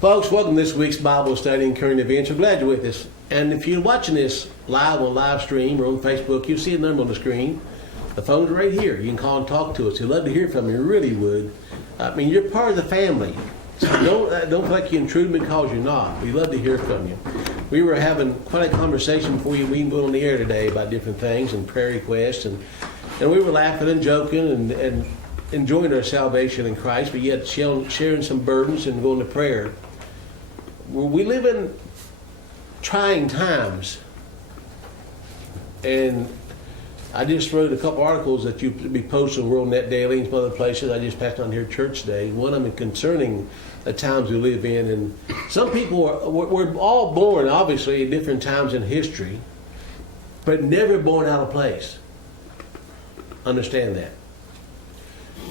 Folks, welcome to this week's Bible study and current events. We're glad you're with us. And if you're watching this live on live stream or on Facebook, you'll see a number on the screen. The phone's right here. You can call and talk to us. We'd love to hear from you. We really would. I mean, you're part of the family. So don't feel like you intrude because you're not. We'd love to hear from you. We were having quite a conversation before we went on the air today about different things and prayer requests. And we were laughing and joking and enjoying our salvation in Christ, but yet sharing some burdens and going to prayer. We live in trying times. And I just wrote a couple articles that you'll be posted on WorldNet Daily and some other places. I just passed on here church today. One of them concerning the times we live in. And some people, we're all born, obviously, at different times in history, but never born out of place. Understand that.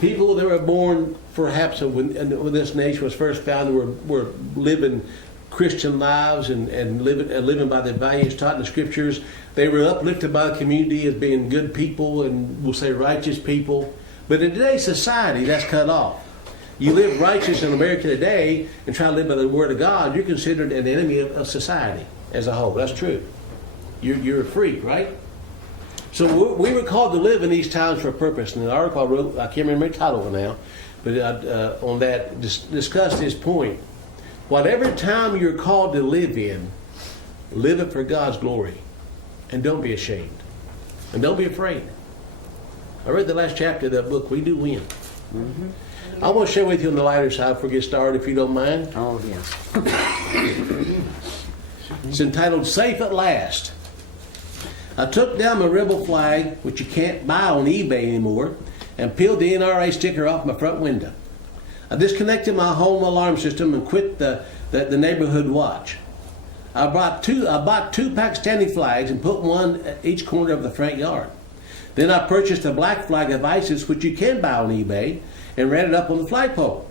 People that were born, perhaps, when this nation was first founded, were living Christian lives and living by the values taught in the Scriptures. They were uplifted by the community as being good people and we'll say righteous people. But in today's society, that's cut off. You live righteous in America today and try to live by the Word of God, you're considered an enemy of society as a whole. That's true. You're a freak, right? So we were called to live in these times for a purpose. And the article I wrote, I can't remember the title now, but on that, discussed this point. Whatever time you're called to live in, live it for God's glory. And don't be ashamed. And don't be afraid. I read the last chapter of that book, We Do Win. Mm-hmm. I want to share with you on the lighter side before we get started, if you don't mind. Oh, yes. It's entitled, Safe at Last. I took down my rebel flag, which you can't buy on eBay anymore, and peeled the NRA sticker off my front window. I disconnected my home alarm system and quit the neighborhood watch. I bought two Pakistani flags and put one at each corner of the front yard. Then I purchased a black flag of ISIS, which you can buy on eBay, and ran it up on the flagpole.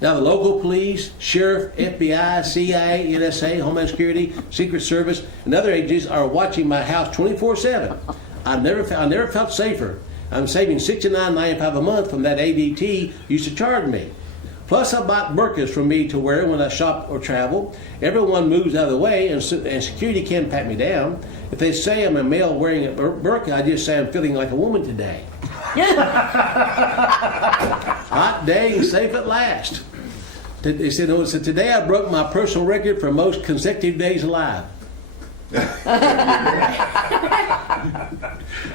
Now the local police, sheriff, FBI, CIA, NSA, Homeland Security, Secret Service, and other agencies are watching my house 24/7. I never felt safer. I'm saving $69.95 a month from that ADT used to charge me. Plus, I bought burqas for me to wear when I shop or travel. Everyone moves out of the way, and security can't pat me down. If they say I'm a male wearing a burqa, I just say I'm feeling like a woman today. Hot day and safe at last. They said, today I broke my personal record for most consecutive days alive.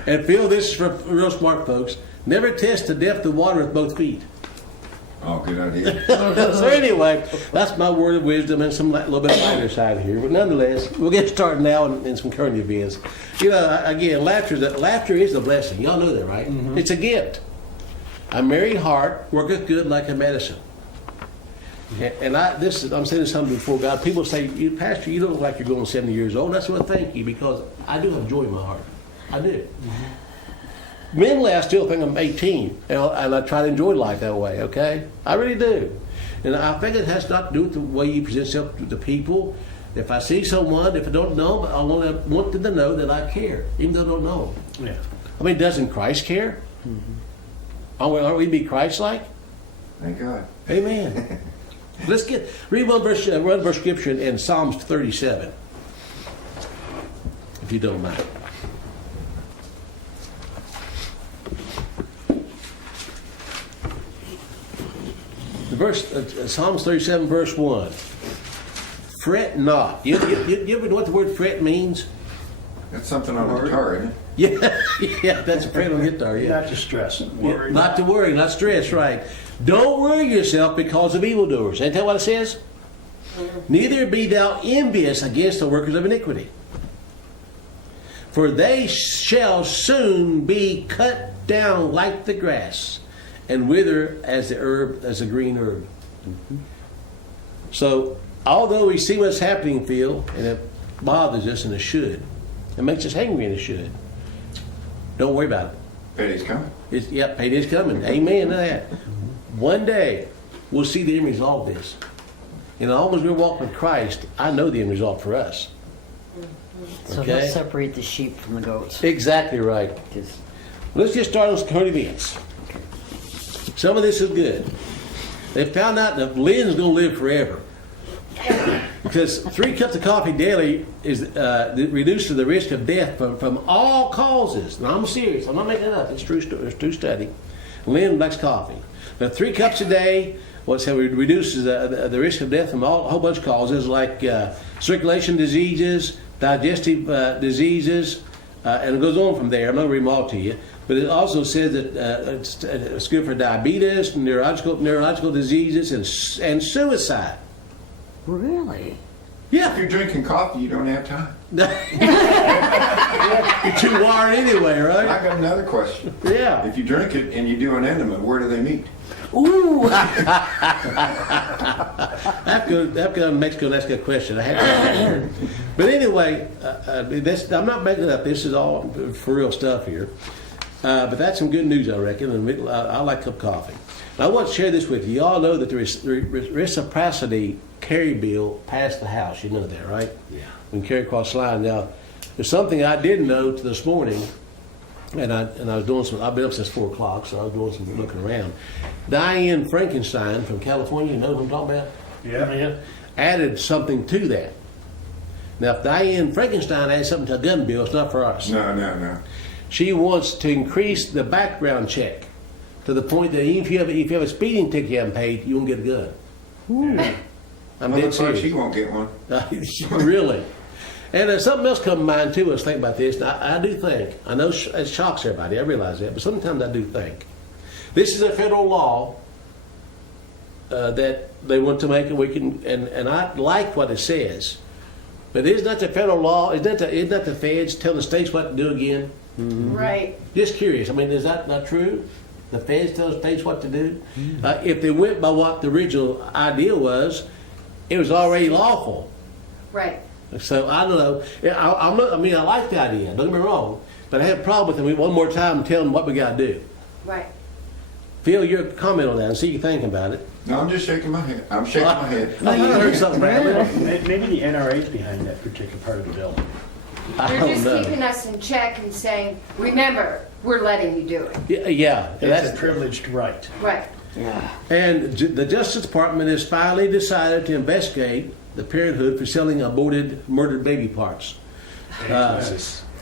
And Phil, this is for real smart folks. Never test the depth of water with both feet. Oh, good idea. So anyway, that's my word of wisdom and some little bit lighter side here. But nonetheless, we'll get started now in some current events. You know, again, laughter is a blessing. Y'all know that, right? Mm-hmm. It's a gift. A merry heart worketh good like a medicine. And I'm saying something before God. People say, Pastor, you don't look like you're going 70 years old. That's what I thank you, because I do have joy in my heart. I do. Mm-hmm. Mentally, I still think I'm 18, and I try to enjoy life that way, okay? I really do. And I think it has not to do with the way you present yourself to the people. If I see someone, if I don't know, I want them to know that I care, even though I don't know them. Yeah. I mean, doesn't Christ care? Mm-hmm. Aren't we be Christ-like? Thank God. Amen. Let's read one verse scripture in Psalms 37, if you don't mind. Psalms 37, verse 1. Fret not. You ever know what the word fret means? That's something on a guitar, isn't it? Yeah, that's a fret on a guitar, yeah. Not to stress. Not to worry, not stress, right. Don't worry yourself because of evildoers. Ain't that what it says? Neither be thou envious against the workers of iniquity. For they shall soon be cut down like the grass, and wither as a green herb. Mm-hmm. So, although we see what's happening, Phil, and it bothers us, and it should, it makes us angry, and it should. Don't worry about it. Payday's coming. Payday's coming. Amen to that. One day, we'll see the end result of this. And as long as we're walking with Christ, I know the end result for us. So let's separate the sheep from the goats. Exactly right. Let's just start on some current events. Some of this is good. They found out that Lynn's going to live forever. Because 3 cups of coffee daily is reduces the risk of death from all causes. And I'm serious. I'm not making it up. It's true. It's true study. Lynn likes coffee. But 3 cups a day, what's how it reduces the risk of death from a whole bunch of causes like circulation diseases, digestive diseases, and it goes on from there. I'm not going to read them all to you. But it also says that it's good for diabetes, neurological diseases, and suicide. Really? Yeah. If you're drinking coffee, you don't have time. You're too wired anyway, right? I got another question. Yeah. If you drink it and you do an enema, where do they meet? Ooh. After Mexico, that's a good question. I had to. But anyway, I'm not making it up. This is all for real stuff here. But that's some good news, I reckon. And I like a cup of coffee. And I want to share this with you. You all know that the reciprocity carry bill passed the House. You know that, right? Yeah. We can carry across the line. Now, there's something I didn't know this morning, and I was doing some. I've been up since 4 o'clock, so I was doing some looking around. Diane Frankenstein from California, you know what I'm talking about? Yeah. Added something to that. Now, if Diane Frankenstein adds something to a gun bill, it's not for us. No. She wants to increase the background check to the point that even if you have a speeding ticket you haven't paid, you won't get a gun. Yeah. I'm Well, dead looks like serious. she won't get one. Really. And something else come to mind too. I was thinking about this. And I do think, I know it shocks everybody. I realize that, but sometimes I do think this is a federal law that they want to make, and we can. And I like what it says, but isn't that the federal law? Isn't that the feds telling the states what to do again? Mm-hmm. Right. Just curious. I mean, is that not true? The feds tell the states what to do. If they went by what the original idea was, it was already lawful. Right. So I don't know. I mean, I like the idea. Don't get me wrong, but I have a problem with them. One more time, and tell them what we got to do. Right. Phil, your comment on that, and see you thinking about it. No, I'm just shaking my head. I'm shaking my head. I thought I heard something, Bradley. Maybe the NRA's behind that particular part of the bill. I They're don't just know. keeping us in check and saying, remember, we're letting you do it. Yeah, It's that's a privileged right. Right. Yeah. And the Justice Department has finally decided to investigate the Parenthood for selling aborted, murdered baby parts.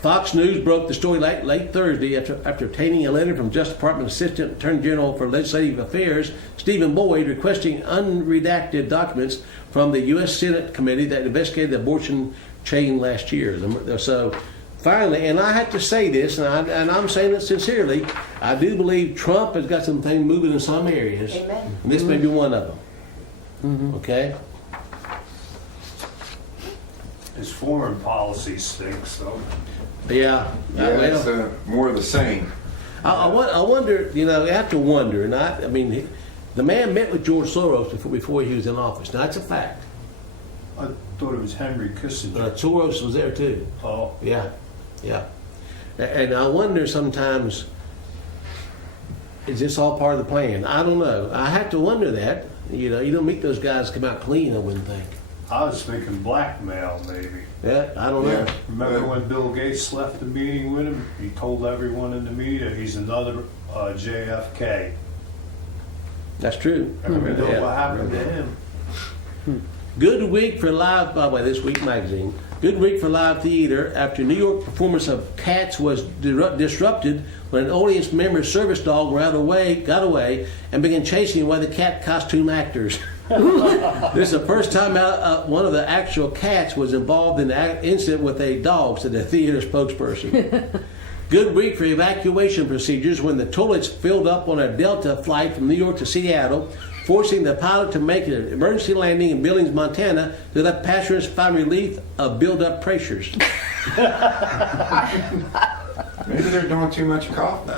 Fox News broke the story late Thursday after obtaining a letter from Justice Department Assistant Attorney General for Legislative Affairs, Stephen Boyd, requesting unredacted documents from the U.S. Senate committee that investigated the abortion chain last year. So finally, and I have to say this, and I'm saying it sincerely, I do believe Trump has got some things moving in some areas. Amen. And this may be one of them. Okay? His foreign policy stinks, though. Yeah. Yeah, it's more of the same. I wonder, I have to wonder, and I mean, the man met with George Soros before he was in office. Now, that's a fact. I thought it was Henry Kissinger. Soros was there too. Oh, Yeah. And I wonder sometimes, is this all part of the plan? I don't know. I have to wonder that. You don't meet those guys come out clean, I wouldn't think. I was thinking blackmail, maybe. Yeah, I don't know. Yeah. Remember when Bill Gates left the meeting with him? He told everyone in the meeting that he's another JFK. That's true. I remember Yeah. what happened to him. Good week for live, by the way, this week magazine. Good week for live theater after New York performance of Cats was disrupted when an audience member's service dog got away and began chasing away the cat costume actors. This is the first time one of the actual cats was involved in an incident with a dog, said the theater spokesperson. Good week for evacuation procedures when the toilets filled up on a Delta flight from New York to Seattle, forcing the pilot to make an emergency landing in Billings, Montana, to let passengers find relief of build-up pressures. Maybe they're doing too much coffee.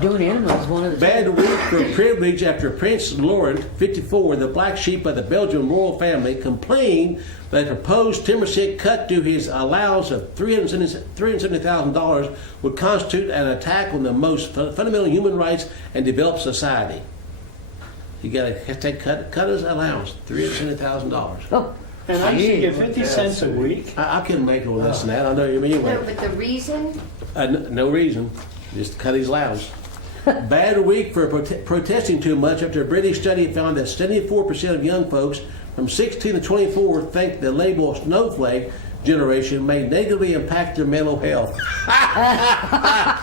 Doing animals, one of the Bad week for privilege after Prince Laurent, 54, the black sheep of the Belgian royal family, complained that a proposed 10% cut to his allowance of $370,000 would constitute an attack on the most fundamental human rights and developed society. He got to cut his allowance, $370,000. Oh, And I used to get 50 cents a week. I couldn't make no less than that. I know you mean. No, but the reason, No reason, just cut his allowance. Bad week for protesting too much after a British study found that 74% of young folks from 16 to 24 think the label snowflake generation may negatively impact their mental health. I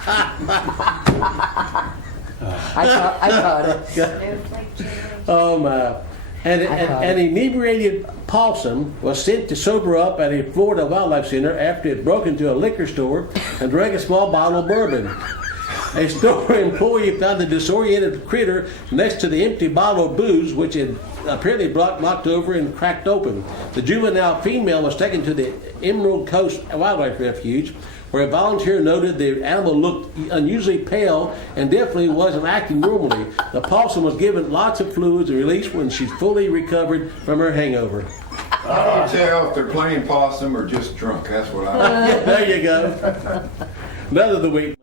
caught it. Snowflake generation. Oh my. An inebriated possum was sent to sober up at a Florida wildlife center after it broke into a liquor store and drank a small bottle of bourbon. A store employee found the disoriented critter next to the empty bottle of booze, which had apparently knocked over and cracked open. The juvenile female was taken to the Emerald Coast Wildlife Refuge, where a volunteer noted the animal looked unusually pale and definitely wasn't acting normally. The possum was given lots of fluids and released when she fully recovered from her hangover. I can tell if they're playing possum or just drunk. That's what I. Yeah, there you go. Another of the week.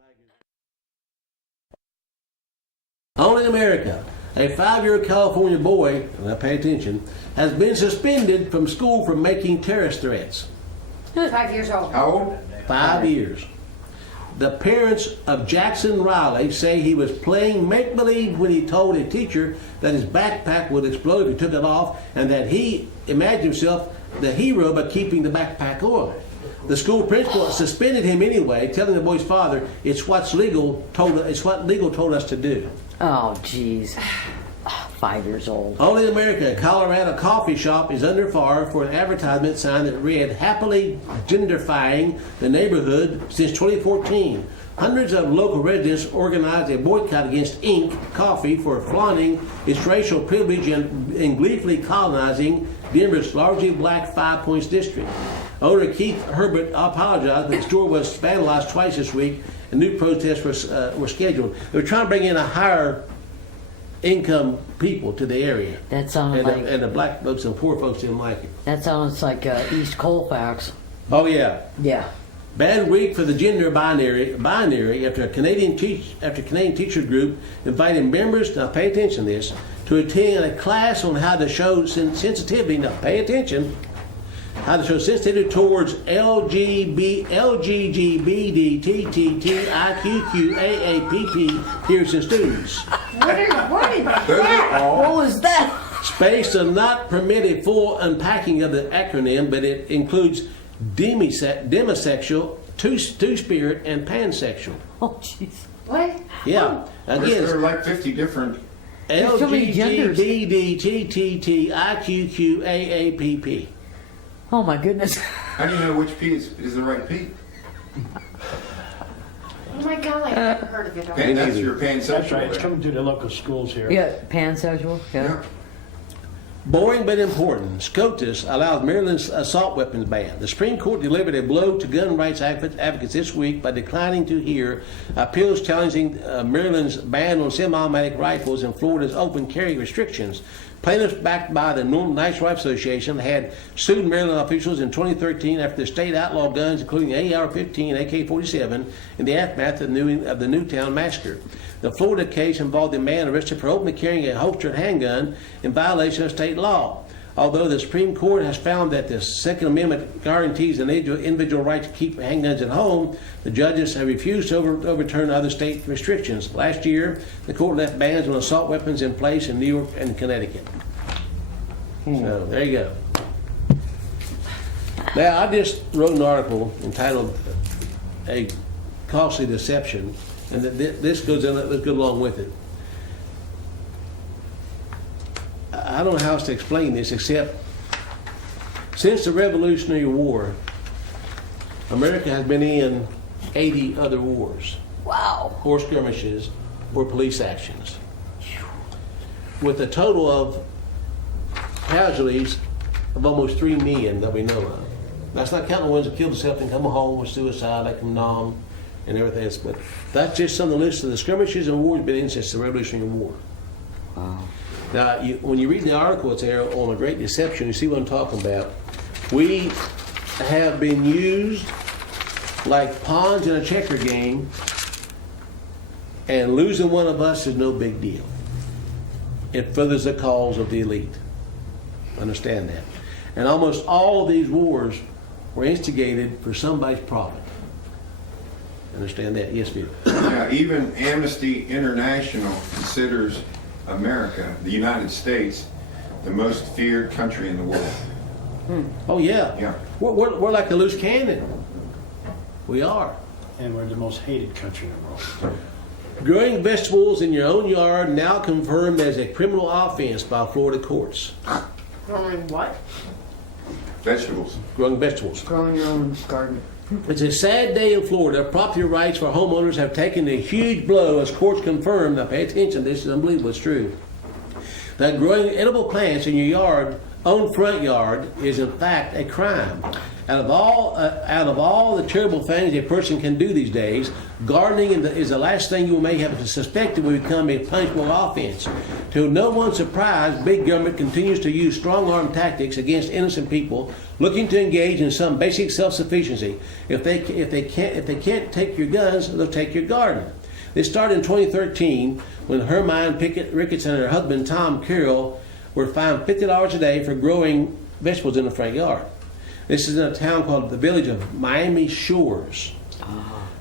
Only in America, a 5-year-old California boy, now pay attention, has been suspended from school for making terrorist threats. 5 years old. How old? 5 years. The parents of Jackson Riley say he was playing make-believe when he told a teacher that his backpack would explode if he took it off, and that he imagined himself the hero by keeping the backpack on. The school principal suspended him anyway, telling the boy's father, it's what legal told us to do. Oh, jeez. 5 years old. Only in America, a Colorado coffee shop is under fire for an advertisement sign that read, happily genderfying the neighborhood since 2014. Hundreds of local residents organized a boycott against Inc. Coffee for flaunting its racial privilege and gleefully colonizing Denver's largely black Five Points district. Owner Keith Herbert apologized, but the store was vandalized twice this week, and new protests were scheduled. They were trying to bring in a higher income people to the area. That sounds And the black folks and poor folks didn't like it. That sounds like East Colfax. Oh yeah. Yeah. Bad week for the gender binary after a Canadian teacher group invited members, now pay attention to this, to attend a class on how to show sensitivity, now pay attention, how to show sensitivity towards LGBTQAAPP peers and students. What is that? What was that? Space does not permit a full unpacking of the acronym, but it includes demisexual, two-spirit, and pansexual. Oh, jeez. What? Yeah. There Again, are like 50 different. There's so many genders. LGBTQAAPP. Oh, my goodness. How do you know which P is the right P? Oh my God, I've never heard of it. That's your pansexual. That's right, it's there. coming to the local schools here. Yeah, pansexual. Yeah. Yeah. Boring but important. SCOTUS allows Maryland's assault weapons ban. The Supreme Court delivered a blow to gun rights advocates this week by declining to hear appeals challenging Maryland's ban on semi-automatic rifles and Florida's open carry restrictions. Plaintiffs backed by the National Rifle Association had sued Maryland officials in 2013 after the state outlawed guns, including AR-15 and AK-47, in the aftermath of the Newtown massacre. The Florida case involved a man arrested for openly carrying a holstered handgun in violation of state law. Although the Supreme Court has found that the Second Amendment guarantees an individual right to keep handguns at home, the judges have refused to overturn other state restrictions. Last year, the court left bans on assault weapons in place in New York and Connecticut. So, there you go. Now, I just wrote an article entitled A Costly Deception, and this goes along with it. I don't know how else to explain this except since the Revolutionary War, America has been in 80 other wars. Wow. Or skirmishes or police actions, with a total of casualties of almost 3 million that we know of. That's not counting the ones that killed themselves and come home with suicide, like Nam and everything else. But that's just some of the list of the skirmishes and wars been in since the Revolutionary War. Wow. Now, when you read the article, it's there on a great deception. You see what I'm talking about. We have been used like pawns in a checker game, and losing one of us is no big deal. It furthers the cause of the elite. Understand that. And almost all of these wars were instigated for somebody's profit. Understand that? Yes, Bill. Now, even Amnesty International considers America, the United States, the most feared country in the world. Oh, yeah. Yeah. We're like a loose cannon. We are. And we're the most hated country in the world. Growing vegetables in your own yard now confirmed as a criminal offense by Florida courts. Growing what? Vegetables. Growing vegetables. Growing your own garden. It's a sad day in Florida. Property rights for homeowners have taken a huge blow as courts confirm. Now pay attention, this is unbelievable, it's true. That growing edible plants in your own front yard is in fact a crime. Out of all the terrible things a person can do these days, gardening is the last thing you may have to suspect it will become a punishable offense. To no one's surprise, big government continues to use strong-arm tactics against innocent people looking to engage in some basic self-sufficiency. If they can't take your guns, they'll take your garden. This started in 2013 when Hermine Ricketts and her husband Tom Carroll were fined $50 a day for growing vegetables in the front yard. This is in a town called the village of Miami Shores.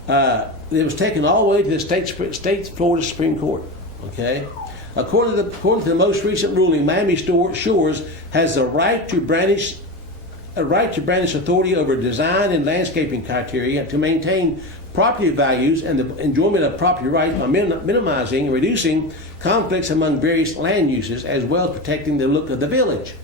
It was taken all the way to the state Florida Supreme Court. Okay, according to the most recent ruling, Miami Shores has the right to brandish authority over design and landscaping criteria to maintain property values and the enjoyment of property rights by minimizing and reducing conflicts among various land uses, as well as protecting the look of the village.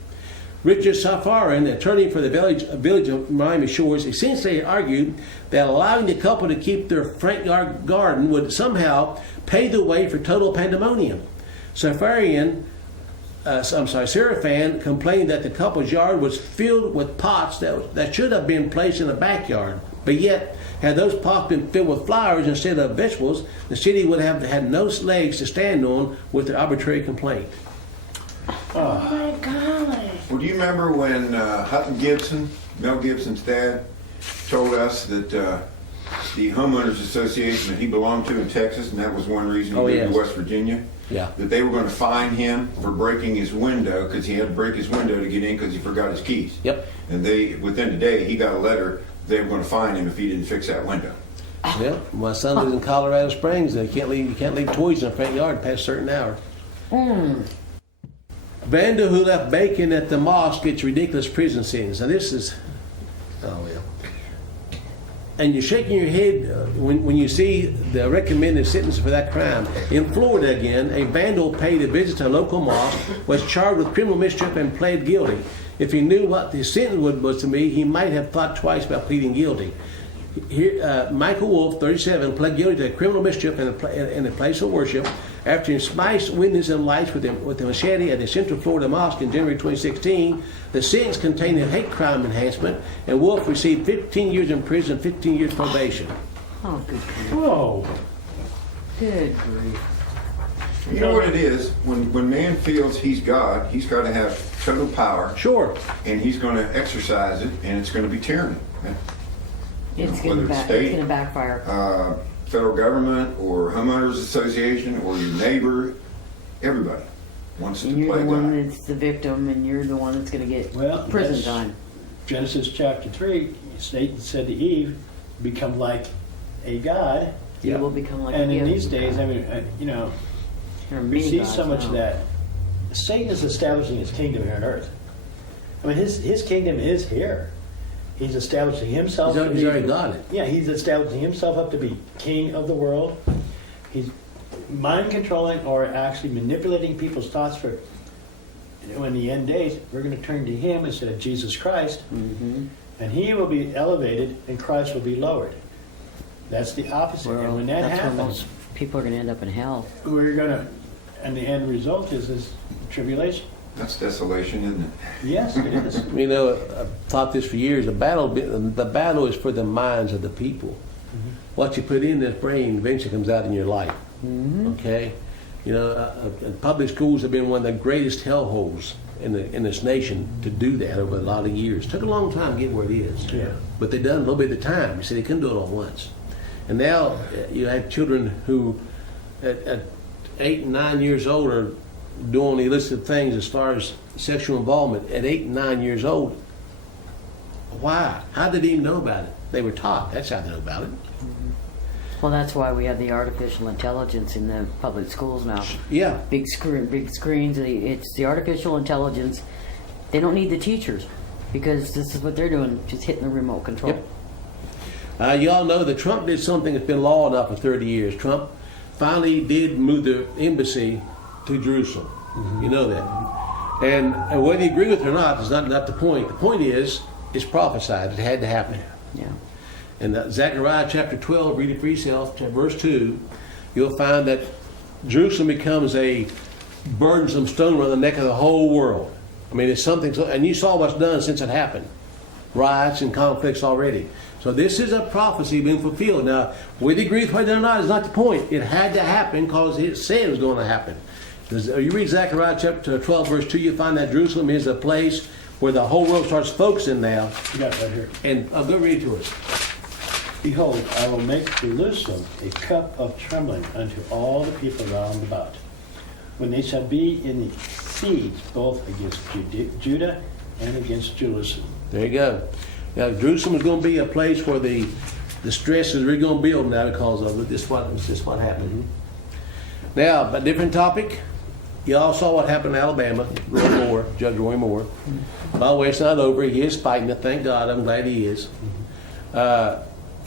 Richard Safaran, the attorney for the village of Miami Shores, essentially argued that allowing the couple to keep their front yard garden would somehow pave the way for total pandemonium. Serafan complained that the couple's yard was filled with pots that should have been placed in the backyard, but yet, had those pots been filled with flowers instead of vegetables, the city would have had no legs to stand on with their arbitrary complaint. Oh my God. Well, do you remember when Hutton Gibson, Mel Gibson's dad, told us that the homeowners association that he belonged to in Texas, and that was one reason he moved to West Virginia, that they were going to fine him for breaking his window because he had to break his window to get in because he forgot his keys. Yep. And within a day, he got a letter they were going to fine him if he didn't fix that window. Yeah, my son lives in Colorado Springs. You can't leave toys in the front yard past a certain hour. Vandal who left bacon at the mosque gets ridiculous prison sentence. Now this is, and you're shaking your head when you see the recommended sentence for that crime. In Florida again, a vandal paid a visit to a local mosque, was charged with criminal mischief and pled guilty. If he knew what the sentence was to me, he might have thought twice about pleading guilty. Here, Michael Wolf, 37, pled guilty to criminal mischief in a place of worship after he spiced windows and lights with a machete at the Central Florida Mosque in January 2016. The sentence contained a hate crime enhancement, and Wolf received 15 years in prison, 15 years probation. Oh, good grief. Whoa. Good grief. You know what it is? When man feels he's God, he's got to have total power. Sure. And he's going to exercise it, and it's going to be tyranny. It's going to backfire. Federal government or homeowners association or your neighbor, everybody wants to play And you're the God. one that's the victim, and you're the one that's going to get prison that's time. Genesis chapter 3, Satan said to Eve, become like a god. You will become like And a in gift. these days, I mean, There are we many see gods so much now. that Satan is establishing his kingdom here on earth. I mean, his kingdom is here. He's establishing himself. He's already got it. Yeah, he's establishing himself up to be king of the world. He's mind controlling or actually manipulating people's thoughts for. In the end days, we're going to turn to him instead of Jesus Christ, and he will be elevated and Christ will be lowered. That's the opposite. And when that that's when happens, most people are going to end up in hell. we're going to, and the end result is tribulation. That's desolation, isn't it? Yes, it is. You know, I've thought this for years. The battle is for the minds of the people. What you put in this brain eventually comes out in your life. Okay, you know, public schools have been one of the greatest hellholes in this nation to do that over a lot of years. Took a long time to get where it is. Yeah. But they done a little bit at a time. You see, they couldn't do it all at once. And now you have children who, at 8 and 9 years old, are doing illicit things as far as sexual involvement at 8 and 9 years old. Why? How did they even know about it? They were taught. That's how they know about it. Well, that's why we have the artificial intelligence in the public schools now. Yeah. Big screens. It's the artificial intelligence. They don't need the teachers because this is what they're doing, just hitting the remote control. Yep. You all know that Trump did something that's been law now for 30 years. Trump finally did move the embassy to Jerusalem. You know that. And whether you agree with it or not is not the point. The point is, it's prophesied. It had to happen. Yeah. In Zechariah chapter 12, read it for yourself, verse 2, you'll find that Jerusalem becomes a burdensome stone around the neck of the whole world. I mean, it's something, and you saw what's done since it happened. Riots and conflicts already. So this is a prophecy being fulfilled. Now, whether you agree with it or not is not the point. It had to happen because it said it was going to happen. You read Zechariah chapter 12, verse 2, you find that Jerusalem is a place where the whole world starts focusing now. You got it right here. And I'll go read to us. Behold, I will make Jerusalem a cup of trembling unto all the people round about, when they shall be in the siege both against Judah and against Jerusalem. There you go. Now, Jerusalem is going to be a place where the stress is really going to build now because of it. This is what happened. Now, a different topic. You all saw what happened in Alabama. Roy Moore, Judge Roy Moore. By the way, it's not over. He is fighting it. Thank God. I'm glad he is.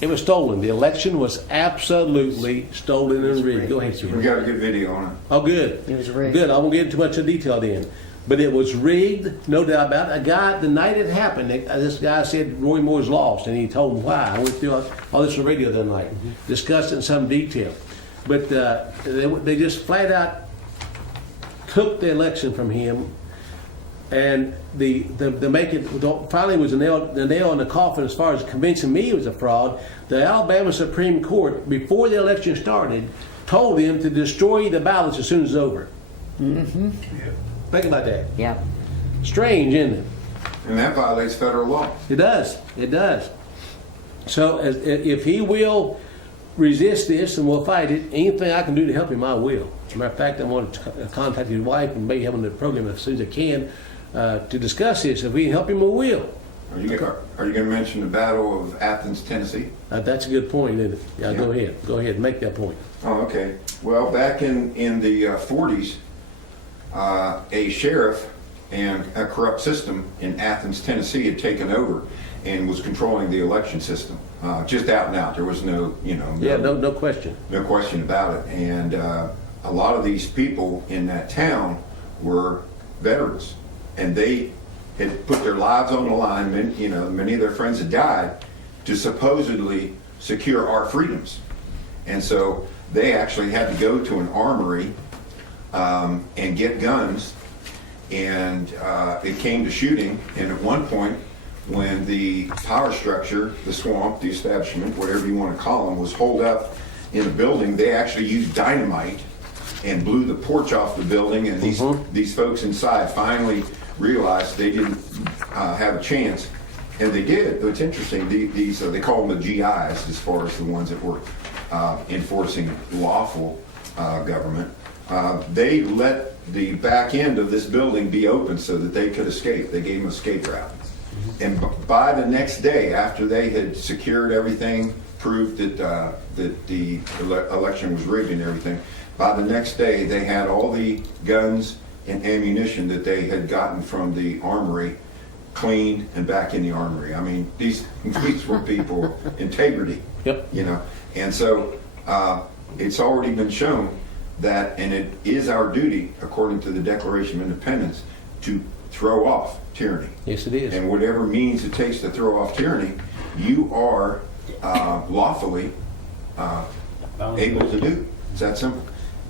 It was stolen. The election was absolutely stolen and rigged. Go ahead, sir. We got a good video on it. Oh, good. It was rigged. Good. I won't get into too much of detail then. But it was rigged, no doubt about it. A guy, the night it happened, this guy said Roy Moore's lost, and he told him why. I went through all this on the radio the other night, discussed it in some detail. But they just flat out took the election from him, and the make it finally was the nail in the coffin as far as convincing me it was a fraud. The Alabama Supreme Court, before the election started, told him to destroy the ballots as soon as it's over. Mm-hmm. Yeah. Think about that. Yeah. Strange, isn't it? And that violates federal law. It does. It does. So if he will resist this and will fight it, anything I can do to help him, I will. As a matter of fact, I want to contact his wife and maybe have him on the program as soon as I can to discuss this. If we can help him, we will. Are you going to mention the Battle of Athens, Tennessee? That's a good point, isn't it? Yeah, Yeah. Go ahead. Go ahead. Make that point. Oh, okay. Well, back in the 40s, a sheriff and a corrupt system in Athens, Tennessee had taken over and was controlling the election system. Just out and out. There was no question. No question about it. And a lot of these people in that town were veterans, and they had put their lives on the line. Many of their friends had died to supposedly secure our freedoms. And so they actually had to go to an armory and get guns, and it came to shooting. And at one point, when the power structure, the swamp, the establishment, whatever you want to call them, was holed up in a building, they actually used dynamite and blew the porch off the building, and these folks inside finally realized they didn't have a chance, and they did. It's interesting. These they call them the GIs, as far as the ones that were enforcing lawful government. They let the back end of this building be open so that they could escape. They gave them an escape route. And by the next day, after they had secured everything, proved that the election was rigged and everything, by the next day they had all the guns and ammunition that they had gotten from the armory cleaned and back in the armory. I mean, these were people, integrity. Yep. And so it's already been shown that, and it is our duty, according to the Declaration of Independence, to throw off tyranny. Yes, it is. And whatever means it takes to throw off tyranny, you are lawfully able to do. It's that simple.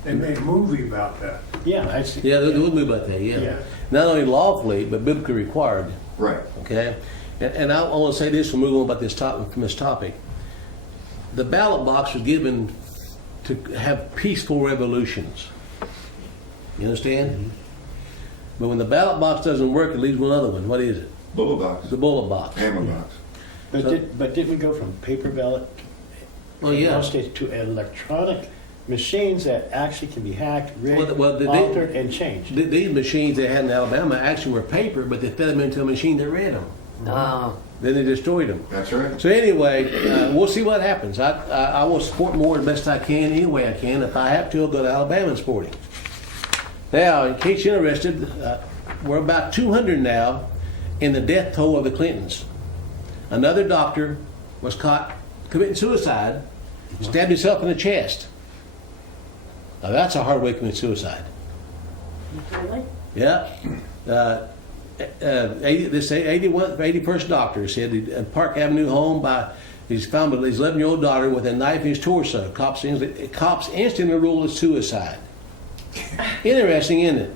They made a movie about that. Yeah, I see. Yeah, we'll move about that. Yeah. Yeah. Not only lawfully, but biblically required. Right. Okay, and I want to say this. We'll move on about this topic from this topic. The ballot box was given to have peaceful revolutions. You understand? Mm-hmm. But when the ballot box doesn't work, it leaves one other one. What is it? Bullet box. The bullet box. Hammer box. But didn't we go from paper ballot in most states to electronic machines that actually can be hacked, rigged, altered, and changed? These machines they had in Alabama actually were paper, but they fed them into a machine that read them. Oh. Then they destroyed them. That's right. So anyway, we'll see what happens. I will support more the best I can, any way I can. If I have to, I'll go to Alabama and support him. Now, in case you're interested, we're about 200 now in the death toll of the Clintons. Another doctor was caught committing suicide, stabbed himself in the chest. Now that's a hard way to commit suicide. Really? Yeah. 81st doctor said at Park Avenue home he's found his 11-year-old daughter with a knife in his torso. Cops instantly ruled it suicide. Interesting, isn't it?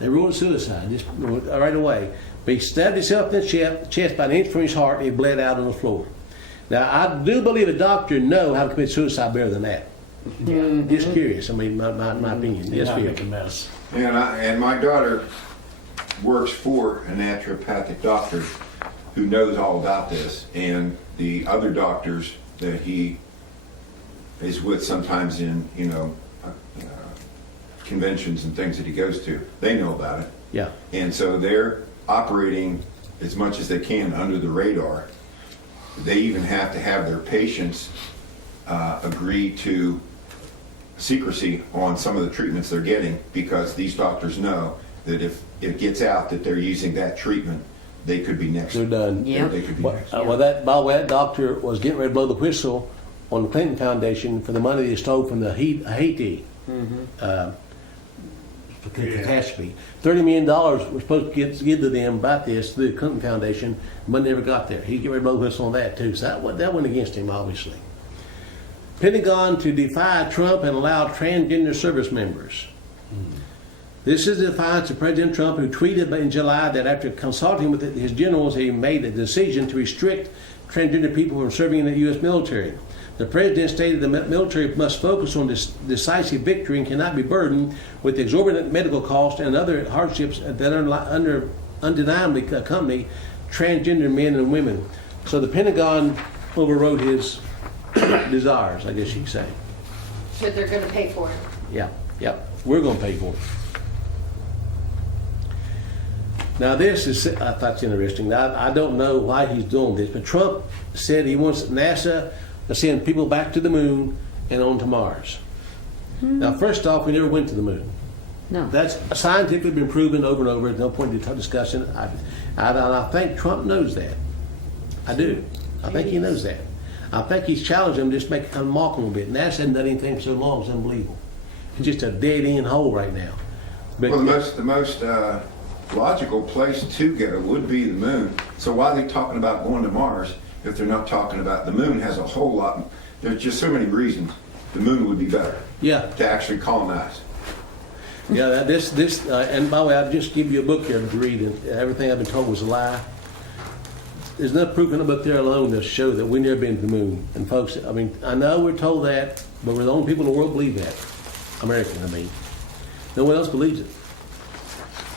They ruled it suicide just right away. But he stabbed himself in the chest by an inch from his heart, and he bled out on the floor. Now, I do believe a doctor know how to commit suicide better than that. Just curious. I mean, my opinion. You're Just not curious. making a mess. And my daughter works for a naturopathic doctor who knows all about this, and the other doctors that he is with sometimes in, conventions and things that he goes to, they know about it. Yeah. And so they're operating as much as they can under the radar. They even have to have their patients agree to secrecy on some of the treatments they're getting, because these doctors know that if it gets out that they're using that treatment, they could be next. They're done. Yeah. They could be Well, next. by the way, that doctor was getting ready to blow the whistle on the Clinton Foundation for the money they stole from the Haiti catastrophe. $30 million was supposed to give to them about this through the Clinton Foundation. Money never got there. He's getting ready to blow the whistle on that too. So that went against him, obviously. Pentagon to defy Trump and allow transgender service members. This is a defiance of President Trump, who tweeted in July that after consulting with his generals, he made a decision to restrict transgender people from serving in the U.S. military. The president stated the military must focus on this decisive victory and cannot be burdened with exorbitant medical costs and other hardships that undeniably accompany transgender men and women. So the Pentagon overrode his desires, I guess you could say. So they're going to pay for it. Yeah. We're going to pay for it. Now this is, I thought it's interesting. I don't know why he's doing this, but Trump said he wants NASA to send people back to the moon and on to Mars. Now, first off, we never went to the moon. No. That's scientifically been proven over and over. There's no point in discussing it. I think Trump knows that. I do. I think he knows that. I think he's challenged them just to make it kind of mock them a bit. NASA hasn't done anything for so long. It's unbelievable. It's just a dead end hole right now. But, Well, the most logical place to go would be the moon. So why are they talking about going to Mars if they're not talking about the moon? Has a whole lot. There's just so many reasons the moon would be better. Yeah. To actually colonize. Yeah, and by the way, I'll just give you a book here to read, and everything I've been told was a lie. There's enough proof in the book there alone to show that we've never been to the moon. And folks, I mean, I know we're told that, but we're the only people in the world who believe that. Americans, I mean. No one else believes it.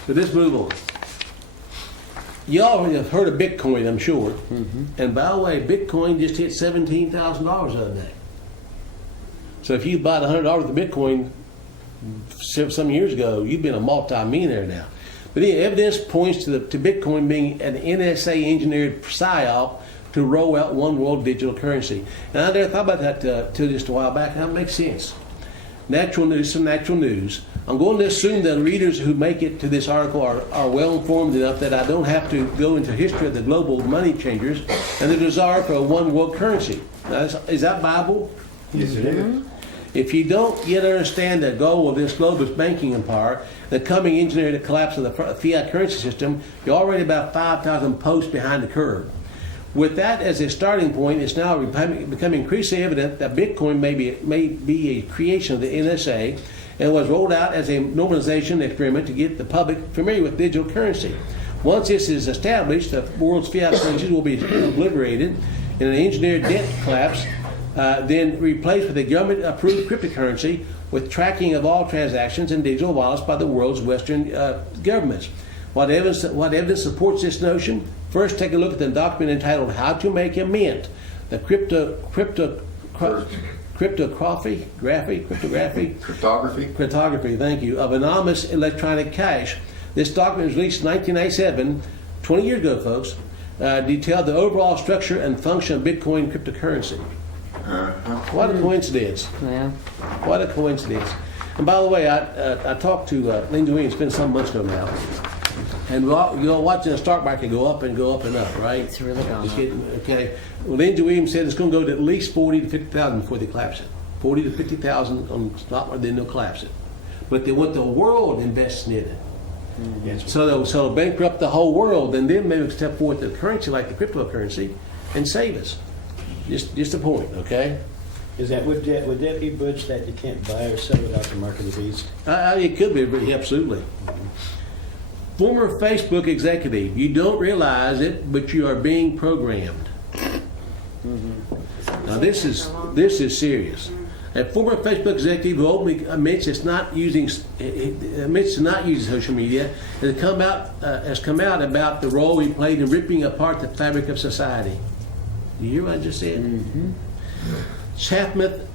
But let's move on. Y'all have heard of Bitcoin, I'm sure. Mm-hmm. And by the way, Bitcoin just hit $17,000 the other day. So if you bought $100 worth of Bitcoin some years ago, you've been a multi-millionaire now. But the evidence points to Bitcoin being an NSA-engineered psyop to roll out one world digital currency. And I never thought about that till just a while back. That makes sense. Natural news. I'm going to assume that readers who make it to this article are well informed enough that I don't have to go into history of the global money changers and the desire for a one world currency. Now, is that Bible? Yes, it is. If you don't yet understand the goal of this globalist banking empire, the coming engineered collapse of the fiat currency system, you're already about 5,000 posts behind the curve. With that as a starting point, it's now becoming increasingly evident that Bitcoin may be a creation of the NSA and was rolled out as a normalization experiment to get the public familiar with digital currency. Once this is established, the world's fiat currencies will be obliterated in an engineered debt collapse, then replaced with a government-approved cryptocurrency with tracking of all transactions and digital wallets by the world's Western governments. What evidence supports this notion? First, take a look at the document entitled "How to Make a Mint," the cryptography, thank you, of anonymous electronic cash. This document was released in 1997, 20 years ago, folks. detailed the overall structure and function of Bitcoin cryptocurrency. What a coincidence. Yeah. What a coincidence. And by the way, I talked to Lindsay Williams, it's been some months ago now. And you're watching the stock market go up and go up and up, right? It's really gone up. Okay. Well, Lindsay Williams said it's going to go to at least 40 to 50,000 before they collapse it. 40 to 50,000 on the stock market, then they'll collapse it. But they want the world investing in it. Yes. So they'll bankrupt the whole world, and then maybe step forward to the currency like the cryptocurrency and save us. Just a point, okay? Would that be, Butch, that you can't buy or sell without the mark of the beast? It could be, but absolutely. Former Facebook executive, you don't realize it, but you are being programmed. Now this is serious. A former Facebook executive who openly admits not using social media has come out about the role he played in ripping apart the fabric of society. Do you hear what I just said? Chapman,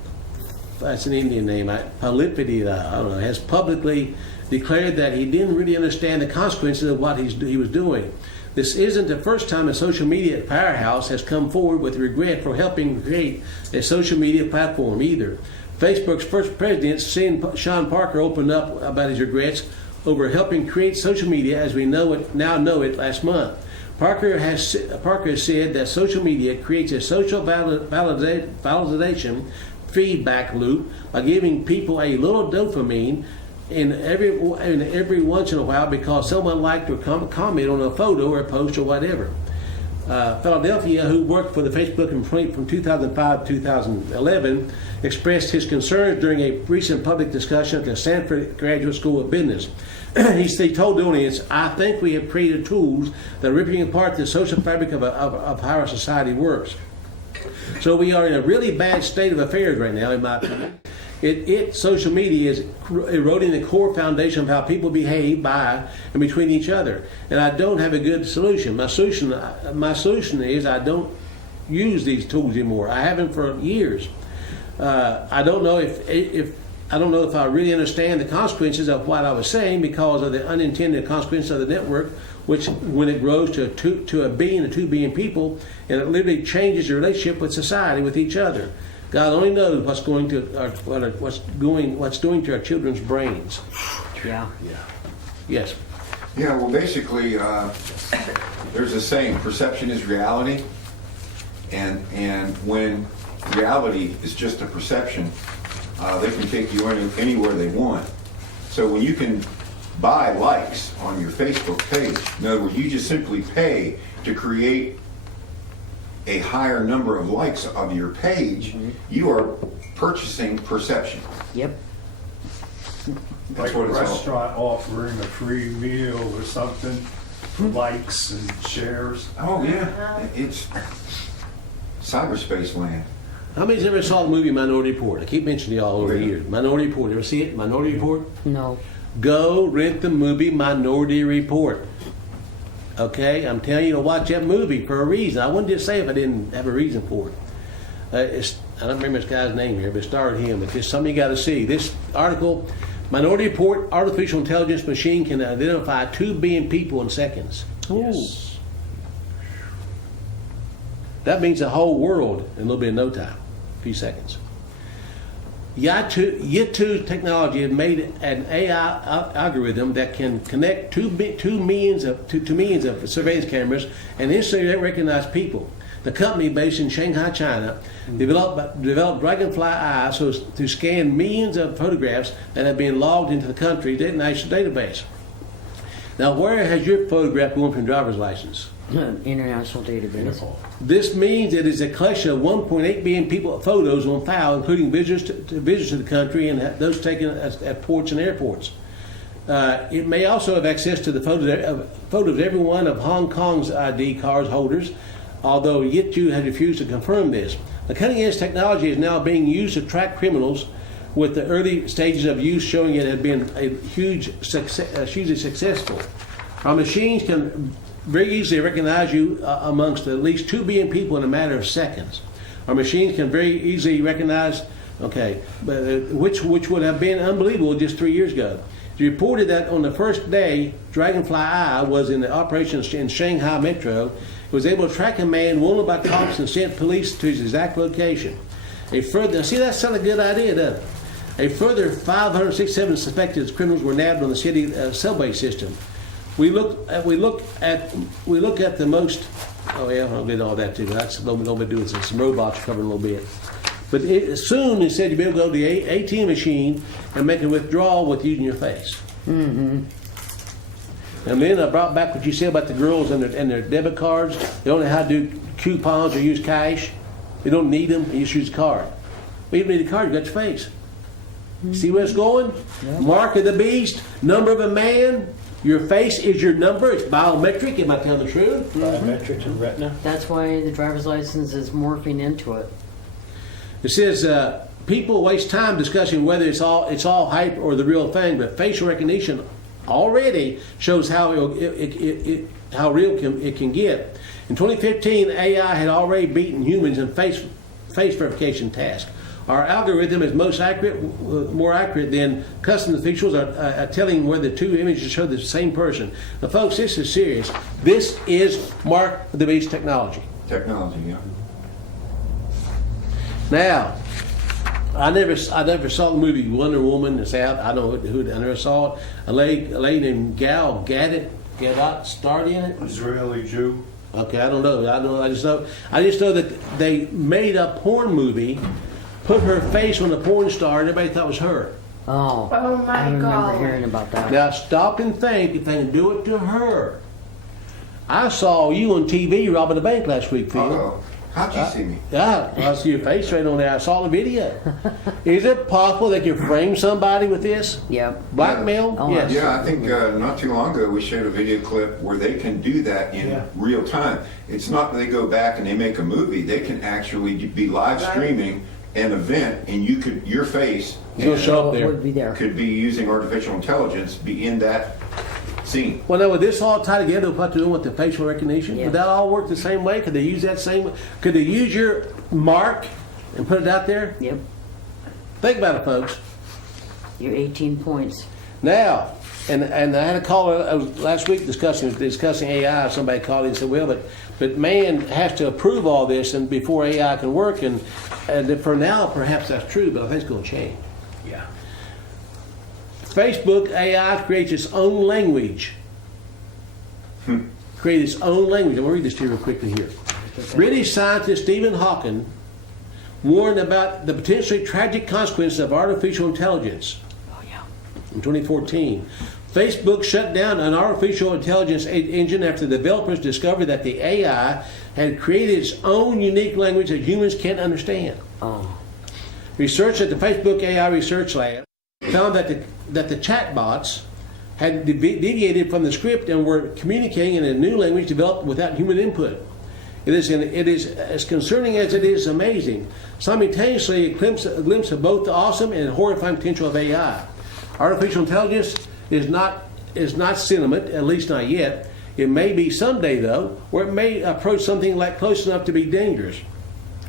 that's an Indian name, Palipidi, I don't know, has publicly declared that he didn't really understand the consequences of what he was doing. This isn't the first time a social media powerhouse has come forward with regret for helping create a social media platform either. Facebook's first president, Sean Parker, opened up about his regrets over helping create social media as we know it last month. Parker has said that social media creates a social validation feedback loop by giving people a little dopamine in every once in a while because someone liked or comment on a photo or a post or whatever. Philadelphia, who worked for the Facebook from 2005 to 2011, expressed his concerns during a recent public discussion at the Stanford Graduate School of Business. He told the audience, "I think we have created tools that are ripping apart the social fabric of how our society works. So we are in a really bad state of affairs right now, in my opinion. Social media is eroding the core foundation of how people behave by and between each other. And I don't have a good solution. My solution is I don't use these tools anymore. I haven't for years. I don't know if I really understand the consequences of what I was saying because of the unintended consequences of the network, which when it grows to 2 billion people, and it literally changes your relationship with society, with each other. God only knows what's doing to our children's brains." Yeah. Yes. Yeah, well, basically, there's a saying, perception is reality. And when reality is just a perception, they can take you anywhere they want. So when you can buy likes on your Facebook page, in other words, you just simply pay to create a higher number of likes of your page, you are purchasing perception. Yep. That's Like what a it's all. restaurant offering a free meal or something for likes and shares. Oh yeah, it's cyberspace land. How many's ever saw the movie Minority Report? I keep mentioning y'all over the years. Minority Report. Ever see it? Minority Report? No. Go rent the movie Minority Report. Okay? I'm telling you to watch that movie for a reason. I wouldn't just say if I didn't have a reason for it. I don't remember this guy's name here, but it starred him. It's just something you got to see. This article, Minority Report, artificial intelligence machine can identify 2 billion people in seconds. Yes. That means the whole world in a little bit of no time, a few seconds. Yit2 technology has made an AI algorithm that can connect 2 millions of surveillance cameras and instantly recognize people. The company, based in Shanghai, China, developed Dragonfly Eye so as to scan millions of photographs that have been logged into the country's national database. Now, where has your photograph gone from driver's license? International database. This means it is a collection of 1.8 billion photos on file, including visitors to the country and those taken at ports and airports. It may also have access to the photos of every one of Hong Kong's ID card holders, although Yit2 has refused to confirm this. The cutting-edge technology is now being used to track criminals, with the early stages of use showing it had been hugely successful. Our machines can very easily recognize you amongst at least 2 billion people in a matter of seconds. Our machines can very easily recognize, which would have been unbelievable just 3 years ago. It reported that on the first day Dragonfly Eye was in the operations in Shanghai Metro, was able to track a man wanted by cops and sent police to his exact location. A further, see, that sounds a good idea, doesn't it? A further 567 suspected criminals were nabbed on the city subway system. We look at the most. Oh yeah, I'll get all that too. That's a little bit to do with some robots covering a little bit. But soon it said you'd be able to go to the ATM machine and make a withdrawal with using your face. Mm-hmm. And then I brought back what you said about the girls and their debit cards. They don't know how to do coupons or use cash. They don't need them. You just use a card. Well, you don't need a card. You got your face. Mm-hmm. See where it's going? Yeah. Mark of the beast, number of a man. Your face is your number. It's biometric. Am I telling the truth? Biometrics and retina. That's why the driver's license is morphing into it. It says people waste time discussing whether it's all hype or the real thing, but facial recognition already shows how real it can get. In 2015, AI had already beaten humans in face verification tasks. Our algorithm is more accurate than customs officials are telling whether two images show the same person. Now, folks, this is serious. This is Mark of the Beast technology. Technology, yeah. Now, I never saw the movie Wonder Woman. It's out. I know who. I never saw it. A lady named Gal Gadot starred in it. Israeli Jew. Okay, I don't know. I just know that they made a porn movie, put her face on a porn star, and everybody thought it was her. Oh my I remember God. hearing about that. Now stop and think if they can do it to her. I saw you on TV robbing a bank last week, Phil. Uh-oh. How'd you see me? Yeah, I see your face right on there. I saw the video. Is it possible they can frame somebody with this? Yep. Blackmail? Oh, Yes. Yeah, I think not too long ago we showed a video clip where they can do that in real time. It's not that they go back and they make a movie. They can actually be live streaming an event, and your face You'll show up there. Would be there. could be using artificial intelligence, be in that scene. Well, now, would this all tie together with what they're doing with the facial recognition? Yeah. Would that all work the same way? Could they use that same way? Could they use your mark and put it out there? Yep. Think about it, folks. Your 18 points. Now, and I had a caller last week discussing AI. Somebody called in and said, well, but man has to approve all this and before AI can work. And for now, perhaps that's true, but I think it's going to change. Yeah. Facebook AI creates its own language. Create its own language. I'm going to read this to you real quickly here. British scientist Stephen Hawking warned about the potentially tragic consequences of artificial intelligence. Oh, yeah. In 2014, Facebook shut down an artificial intelligence engine after the developers discovered that the AI had created its own unique language that humans can't understand. Oh. Research at the Facebook AI Research Lab found that the chatbots had deviated from the script and were communicating in a new language developed without human input. It is as concerning as it is amazing. Simultaneously, a glimpse of both the awesome and horrifying potential of AI. Artificial intelligence is not sentient, at least not yet. It may be someday, though, or it may approach something like close enough to be dangerous.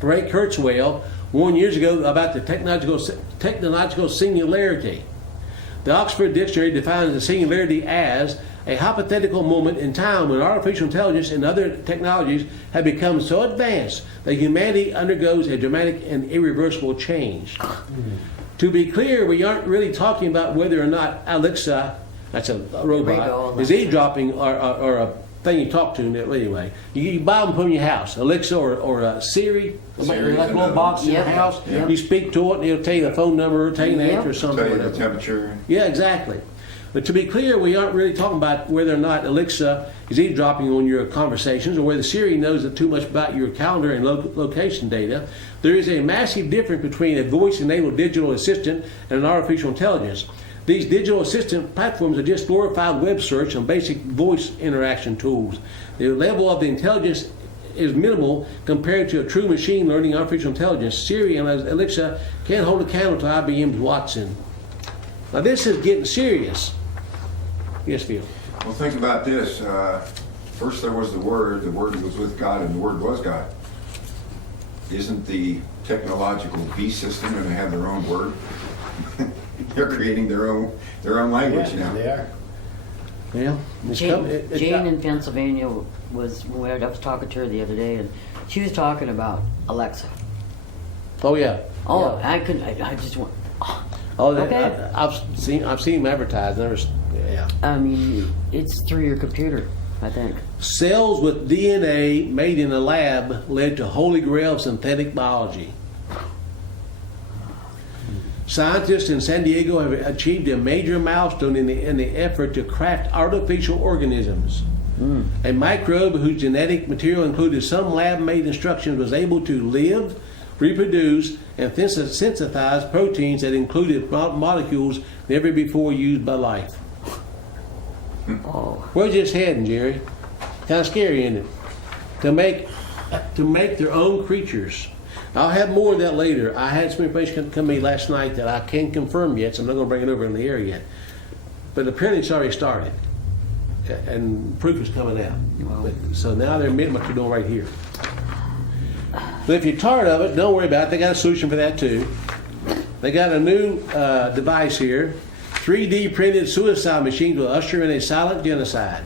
Ray Kurzweil warned years ago about the technological singularity. The Oxford Dictionary defines the singularity as a hypothetical moment in time when artificial intelligence and other technologies have become so advanced that humanity undergoes a dramatic and irreversible change. To be clear, we aren't really talking about whether or not Alexa, that's a robot, is eavesdropping or a thing you talk to. Anyway, you buy them from your house, Alexa or Siri, like a little box in your house. Yep. You speak to it, and it'll tell you the phone number, or tell you the answer or something. Tell you the temperature. Yeah, exactly. But to be clear, we aren't really talking about whether or not Alexa is eavesdropping on your conversations or whether Siri knows too much about your calendar and location data. There is a massive difference between a voice-enabled digital assistant and an artificial intelligence. These digital assistant platforms are just glorified web search and basic voice interaction tools. The level of the intelligence is minimal compared to a true machine learning artificial intelligence. Siri and Alexa can't hold a candle to IBM's Watson. Now this is getting serious. Yes, Phil. Well, think about this. First there was the Word was with God, and the Word was God. Isn't the technological beast system going to have their own word? They're creating their own language now. They are. Yeah, Jane in Pennsylvania I was talking to her the other day, and she was talking about Alexa. Oh yeah. Oh, Yeah. I just went. Oh, Okay. I've seen them advertised. Yeah. I mean, it's through your computer, I think. Cells with DNA made in a lab led to holy grail of synthetic biology. Scientists in San Diego have achieved a major milestone in the effort to craft artificial organisms. A microbe whose genetic material included some lab-made instructions was able to live, reproduce, and synthesize proteins that included molecules never before used by life. Oh, Where's this heading, Jerry? Kind of scary, isn't it? To make their own creatures. I'll have more of that later. I had some information come to me last night that I can't confirm yet, so I'm not going to bring it over in the air yet. But apparently it's already started, and proof is coming out. So now they're admitting what you're doing right here. But if you're tired of it, don't worry about it. They got a solution for that too. They got a new device here. 3D printed suicide machines will usher in a silent genocide.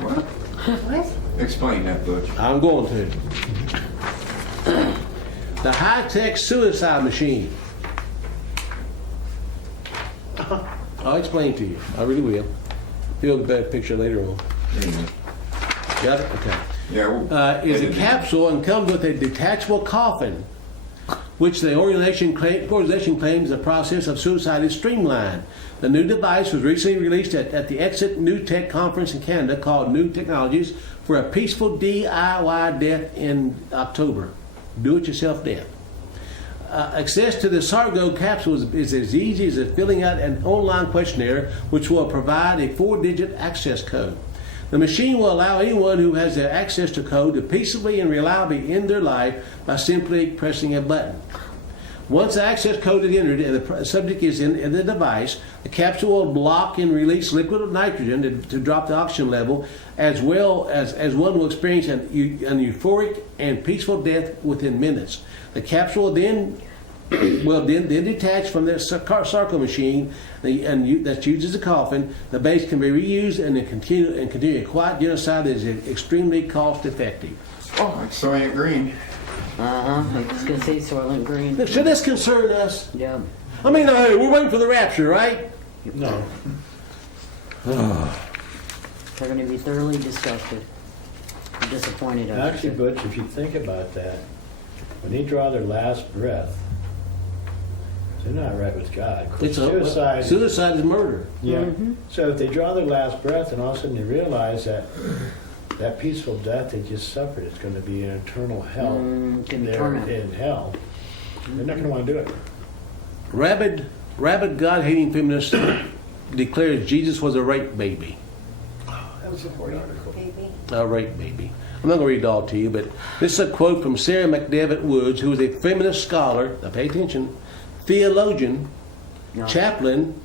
What? What? Explain that, Butch. I'm going to. The high-tech suicide machine. I'll explain to you. I really will. You'll get a better picture later on. Anyway. Got it? Okay. Yeah. Is a capsule and comes with a detachable coffin, which the organization claims the process of suicide is streamlined. The new device was recently released at the Exit New Tech conference in Canada called New Technologies for a peaceful DIY death in October. Do-it-yourself death. Access to the Sargo capsule is as easy as filling out an online questionnaire, which will provide a 4-digit access code. The machine will allow anyone who has the access to code to peacefully and reliably end their life by simply pressing a button. Once the access code is entered and the subject is in the device, the capsule will block and release liquid nitrogen to drop the oxygen level, as well as one will experience an euphoric and peaceful death within minutes. The capsule then detach from the Sarko machine that uses the coffin. The base can be reused and continue a quiet genocide that is extremely cost effective. Like Soylent Green. I was going to say Soylent Green. Should this concern us? Yeah. I mean, we're waiting for the rapture, right? No. They're going to be thoroughly disgusted. I'm disappointed. Actually, Butch, if you think about that, when they draw their last breath, they're not right with God. Suicide is murder. Yeah. Mm-hmm. So if they draw their last breath and all of a sudden they realize that peaceful death they just suffered is going to be an eternal hell there in hell, they're not going to want to do it. Rabid God-hating feminist declares Jesus was a rape baby. That was a important article. Baby. A rape baby. I'm not going to read it all to you, but this is a quote from Sarah McDevitt Woods, who is a feminist scholar, now pay attention, theologian, chaplain,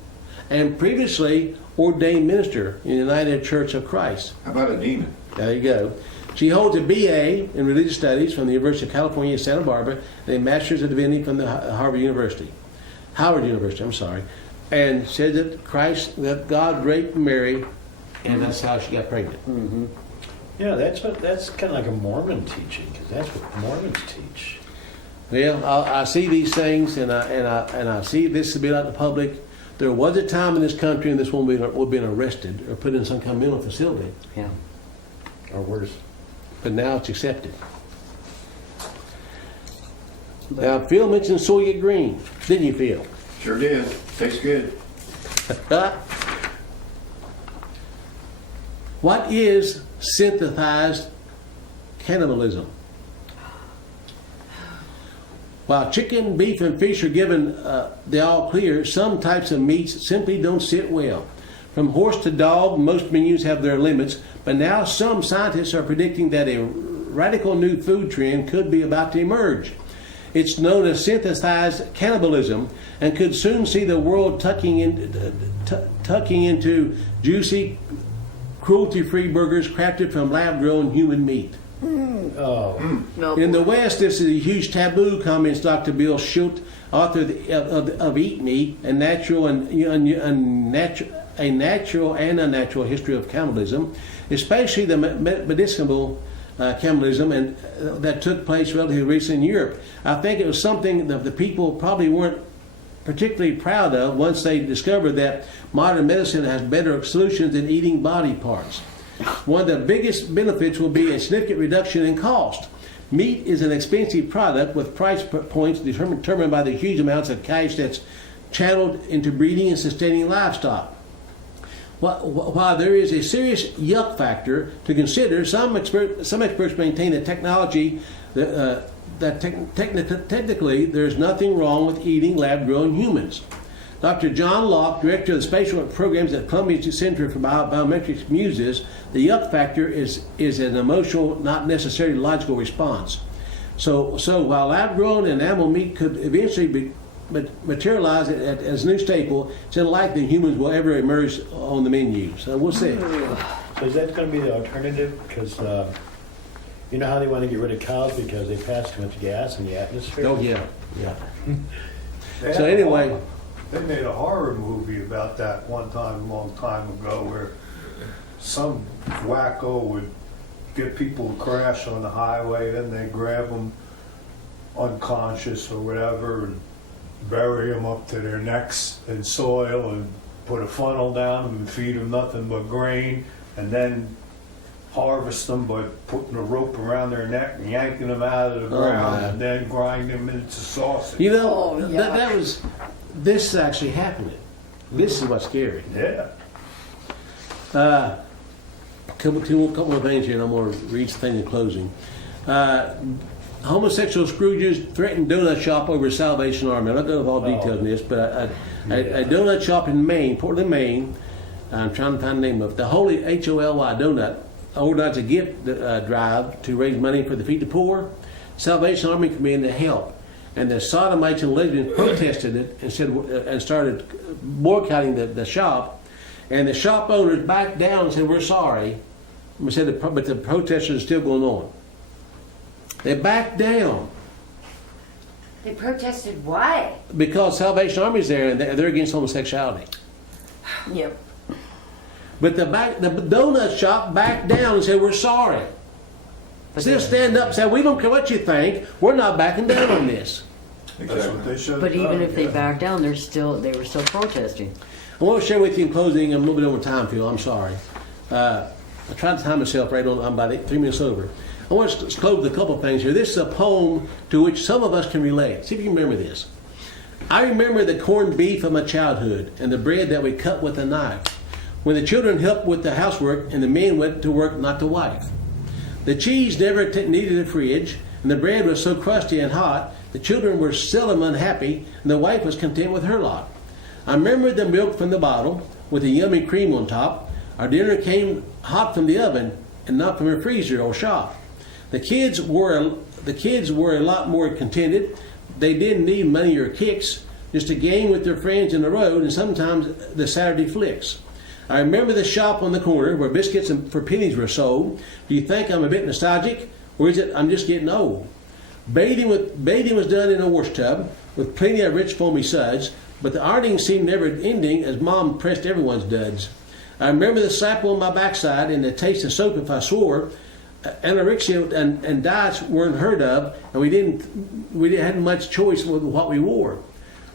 and previously ordained minister in the United Church of Christ. How about a demon? There you go. She holds a BA in Religious Studies from the University of California in Santa Barbara and a Master's of Divinity from the Howard University, I'm sorry, and said that God raped Mary, and that's how she got pregnant. Mm-hmm. Yeah, that's kind of like a Mormon teaching, because that's what Mormons teach. Well, I see these things, and I see this to be out in the public. There was a time in this country when this woman would have been arrested or put in some kind of mental facility. Yeah. Or worse. But now it's accepted. Now, Phil mentioned Soylent Green. Didn't you, Phil? Sure did. Tastes good. What is synthesized cannibalism? While chicken, beef, and fish are given the all clear, some types of meats simply don't sit well. From horse to dog, most menus have their limits, but now some scientists are predicting that a radical new food trend could be about to emerge. It's known as synthesized cannibalism and could soon see the world tucking into juicy, cruelty-free burgers crafted from lab-grown human meat. Oh. No. In the West, this is a huge taboo, comments Dr. Bill Schultz, author of Eat Me, a natural and unnatural history of cannibalism, especially the medicinal cannibalism and that took place relatively recently in Europe. I think it was something that the people probably weren't particularly proud of once they discovered that modern medicine has better solutions than eating body parts. One of the biggest benefits will be a significant reduction in cost. Meat is an expensive product with price points determined by the huge amounts of cash that's channeled into breeding and sustaining livestock. While there is a serious yuck factor to consider, some experts maintain that technically there's nothing wrong with eating lab-grown humans. Dr. John Locke, director of the spatial programs at Columbia Center for Biometrics, muses the yuck factor is an emotional, not necessarily logical response. So while lab-grown and animal meat could eventually be materialize as a new staple, it's unlikely humans will ever emerge on the menu. So we'll see. So is that going to be the alternative? Because you know how they want to get rid of cows because they pass too much gas in the atmosphere? Oh yeah. They So had anyway. They made a horror movie about that one time, a long time ago, where some wacko would get people to crash on the highway, then they grab them unconscious or whatever and bury them up to their necks in soil and put a funnel down them and feed them nothing but grain, and then harvest them by putting a rope around their neck and yanking them out of the ground, and then grind them into sausage. You know, this is actually happening. This is what's scary. Yeah. Couple more things here, and I'm going to read the thing in closing. Homosexual Scrooges threatened donut shop over Salvation Army. I'm not going to go into all details in this, but a donut shop in Maine, Portland, Maine. I'm trying to find the name of it. The Holy HOLY Donut organized a gift drive to raise money for the Feed the Poor. Salvation Army came in to help, and the sodomites and lesbians protested it and started boycotting the shop. And the shop owners backed down and said, "We're sorry," but the protesters are still going on. They backed down. They protested why? Because Salvation Army's there and they're against homosexuality. Yep. But the donut shop backed down and said, "We're sorry." But still stand up and say, "We don't care what you think. We're not backing down on this." That's what they should But have even done, if they yeah. back down, they were still protesting. I want to share with you in closing, I'm a little bit over time, Phil, I'm sorry. I tried to time myself right on, I'm about 3 minutes over. I want to close with a couple of things here. This is a poem to which some of us can relate. See if you can remember this. I remember the corned beef of my childhood and the bread that we cut with a knife. When the children helped with the housework and the men went to work, not the wife. The cheese never needed a fridge, and the bread was so crusty and hot, the children were seldom unhappy, and the wife was content with her lot. I remember the milk from the bottle with the yummy cream on top. Our dinner came hot from the oven and not from a freezer or shop. The kids were a lot more contented. They didn't need money or kicks, just a game with their friends in the road and sometimes the Saturday flicks. I remember the shop on the corner where biscuits for pennies were sold. Do you think I'm a bit nostalgic, or is it I'm just getting old? Bathing was done in a wash tub with plenty of rich foamy suds, but the ironing seemed never ending as Mom pressed everyone's duds. I remember the slap on my backside and the taste of soap if I swore. Anorexia and diets weren't heard of, and we hadn't much choice with what we wore.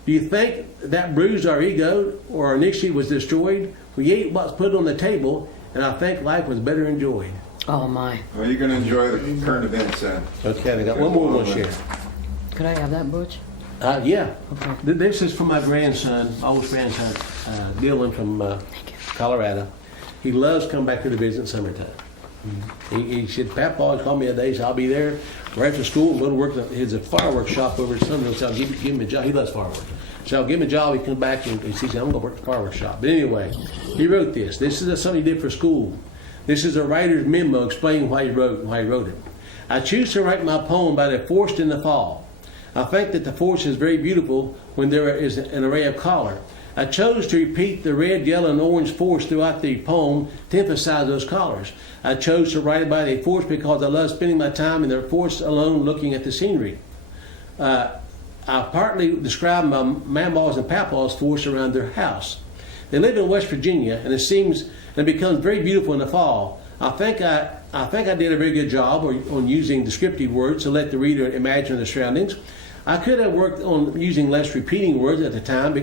Do you think that bruised our ego or our initiative was destroyed? We ate what's put on the table, and I think life was better enjoyed. Oh my. Well, you're going to enjoy the current events. Okay, I got one more to share. Could I have that, Butch? Yeah. Okay. This is from my grandson, my oldest grandson, Dylan from Colorado. He loves coming back to the visit in summertime. He said, "Papa always called me a day, so I'll be there right after school and go to work. There's a fireworks shop over at Sunville, so I'll give him a job." He loves fireworks. So I'll give him a job. He comes back and he says, "I'm going to work at the fireworks shop." But anyway, he wrote this. This is something he did for school. This is a writer's memo explaining why he wrote it. "I choose to write my poem about a forest in the fall. I think that the forest is very beautiful when there is an array of color. I chose to repeat the red, yellow, and orange forest throughout the poem to emphasize those colors. I chose to write about a forest because I love spending my time in the forest alone looking at the scenery. I partly described my mama's and papa's forest around their house. They live in West Virginia, and it becomes very beautiful in the fall. I think I did a very good job on using descriptive words to let the reader imagine the surroundings. I could have worked on using less repeating words at time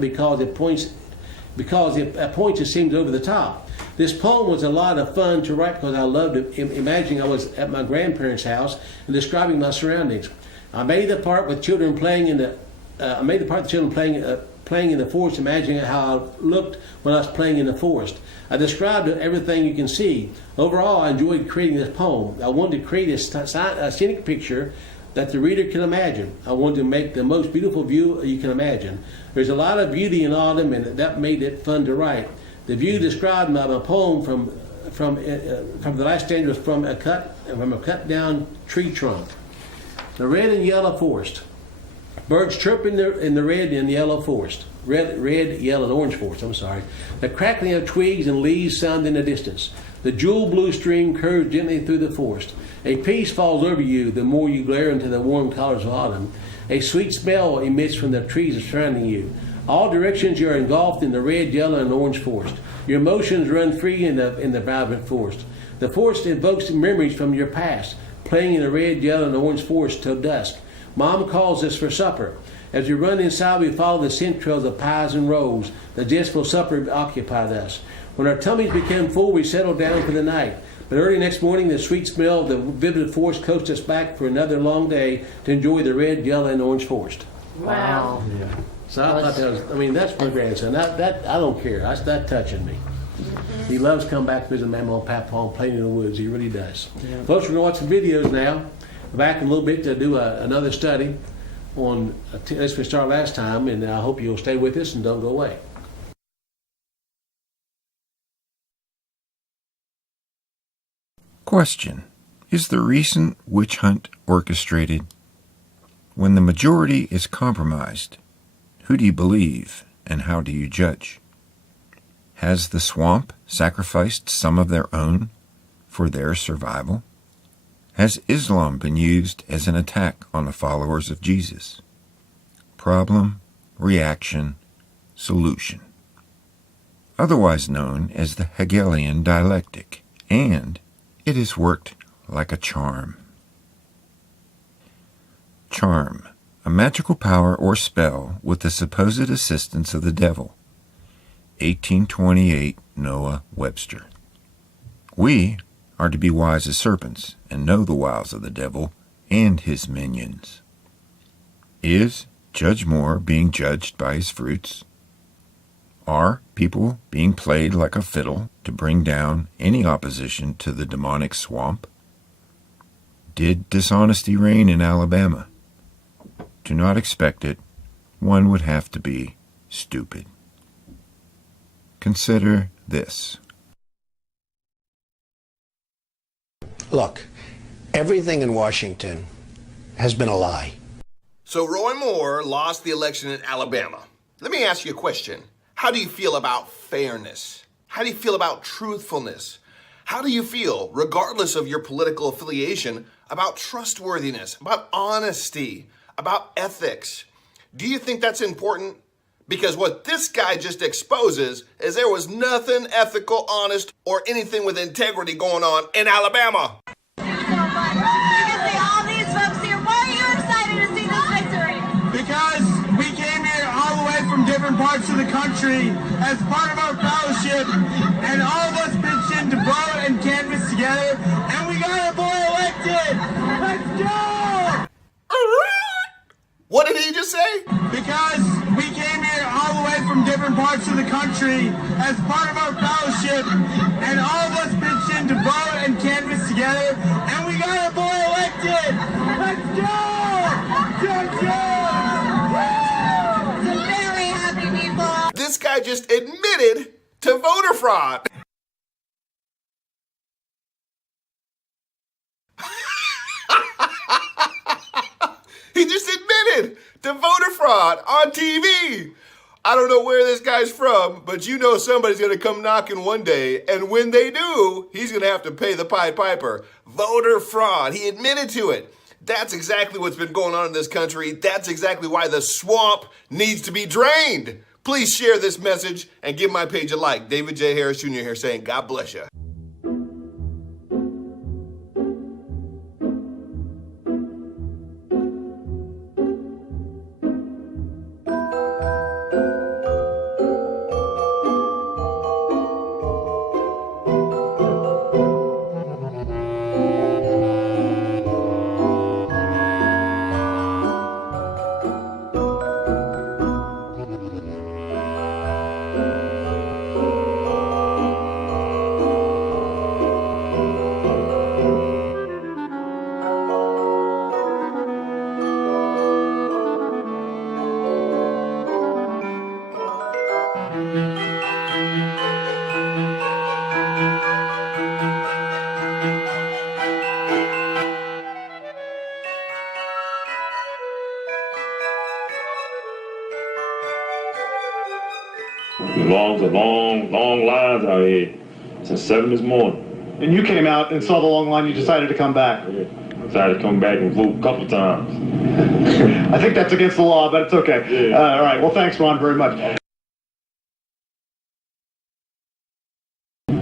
because at points it seems over the top. This poem was a lot of fun to write because I loved imagining I was at my grandparents' house and describing my surroundings. I made the part with children playing in the playing in the forest, imagining how I looked when I was playing in the forest. I described everything you can see. Overall, I enjoyed creating this poem. I wanted to create a scenic picture that the reader can imagine. I wanted to make the most beautiful view you can imagine. There's a lot of beauty in autumn, and that made it fun to write. The view described by my poem from the last stanza was from a cut down tree trunk. The red and yellow forest. Birds chirp in the red and yellow forest. Red, yellow, and orange forest, I'm sorry. The crackling of twigs and leaves sound in the distance. The jewel blue stream curves gently through the forest. A peace falls over you the more you glare into the warm colors of autumn. A sweet smell emits from the trees surrounding you. All directions you are engulfed in the red, yellow, and orange forest. Your emotions run free in the vibrant forest. The forest invokes memories from your past, playing in the red, yellow, and orange forest till dusk. Mom calls us for supper. As we run inside, we follow the scent trails of pies and rolls. The zestful supper occupied us. When our tummies became full, we settled down for the night. But early next morning, the sweet smell of the vivid forest coaxed us back for another long day to enjoy the red, yellow, and orange forest. Wow. Yeah. So I thought that's my grandson. That I don't care. That's touching me. He loves coming back to visit Mama and Papa and playing in the woods. He really does. Yeah. Folks, we're going to watch some videos now. Back in a little bit to do another study on as we started last time, and I hope you'll stay with us and don't go away. Question: is the recent witch hunt orchestrated? When the majority is compromised, who do you believe and how do you judge? Has the swamp sacrificed some of their own for their survival? Has Islam been used as an attack on the followers of Jesus? Problem, reaction, solution. Otherwise known as the Hegelian dialectic, and it has worked like a charm. Charm, a magical power or spell with the supposed assistance of the devil. 1828 Noah Webster. We are to be wise as serpents and know the wiles of the devil and his minions. Is Judge Moore being judged by his fruits? Are people being played like a fiddle to bring down any opposition to the demonic swamp? Did dishonesty reign in Alabama? To not expect it, one would have to be stupid. Consider this. Look, everything in Washington has been a lie. So Roy Moore lost the election in Alabama. Let me ask you a question. How do you feel about fairness? How do you feel about truthfulness? How do you feel, regardless of your political affiliation, about trustworthiness, about honesty, about ethics? Do you think that's important? Because what this guy just exposes is there was nothing ethical, honest, or anything with integrity going on in Alabama. You can see all these folks here. Why are you excited to see this victory? Because we came here all the way from different parts of the country as part of our fellowship, and all of us pitched in to vote and canvass together, and we got our boy elected. Let's go! What did he just say? Because we came here all the way from different parts of the country as part of our fellowship, and all of us pitched in to vote and canvass together, and we got our boy elected. Let's go! Go, go! Some very happy people. This guy just admitted to voter fraud. He just admitted to voter fraud on TV. I don't know where this guy's from, but you know somebody's going to come knocking one day, and when they do, he's going to have to pay the Pied Piper. Voter fraud. He admitted to it. That's exactly what's been going on in this country. That's exactly why the swamp needs to be drained. Please share this message and give my page a like. David J. Harris Jr. here saying, God bless you. Long lines out here since 7 this morning. And you came out and saw the long line, you decided to come back. Yeah. Decided to come back and vote a couple times. I think that's against the law, but it's okay. Yeah. All right, well, thanks, Ron, very much. I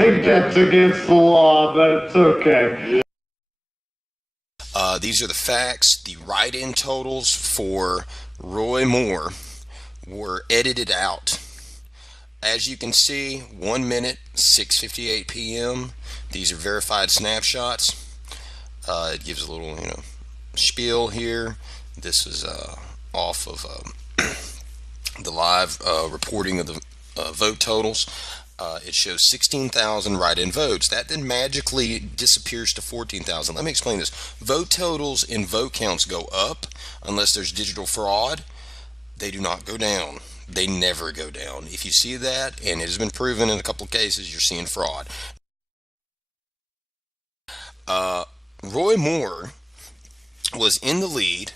think that's against the law, but it's okay. These are the facts. The write-in totals for Roy Moore were edited out. As you can see, 1 minute, 6:58 p.m. These are verified snapshots. It gives a little, spiel here. This is off of the live reporting of the vote totals. It shows 16,000 write-in votes. That then magically disappears to 14,000. Let me explain this. Vote totals and vote counts go up unless there's digital fraud. They do not go down. They never go down. If you see that, and it has been proven in a couple of cases, you're seeing fraud. Roy Moore was in the lead.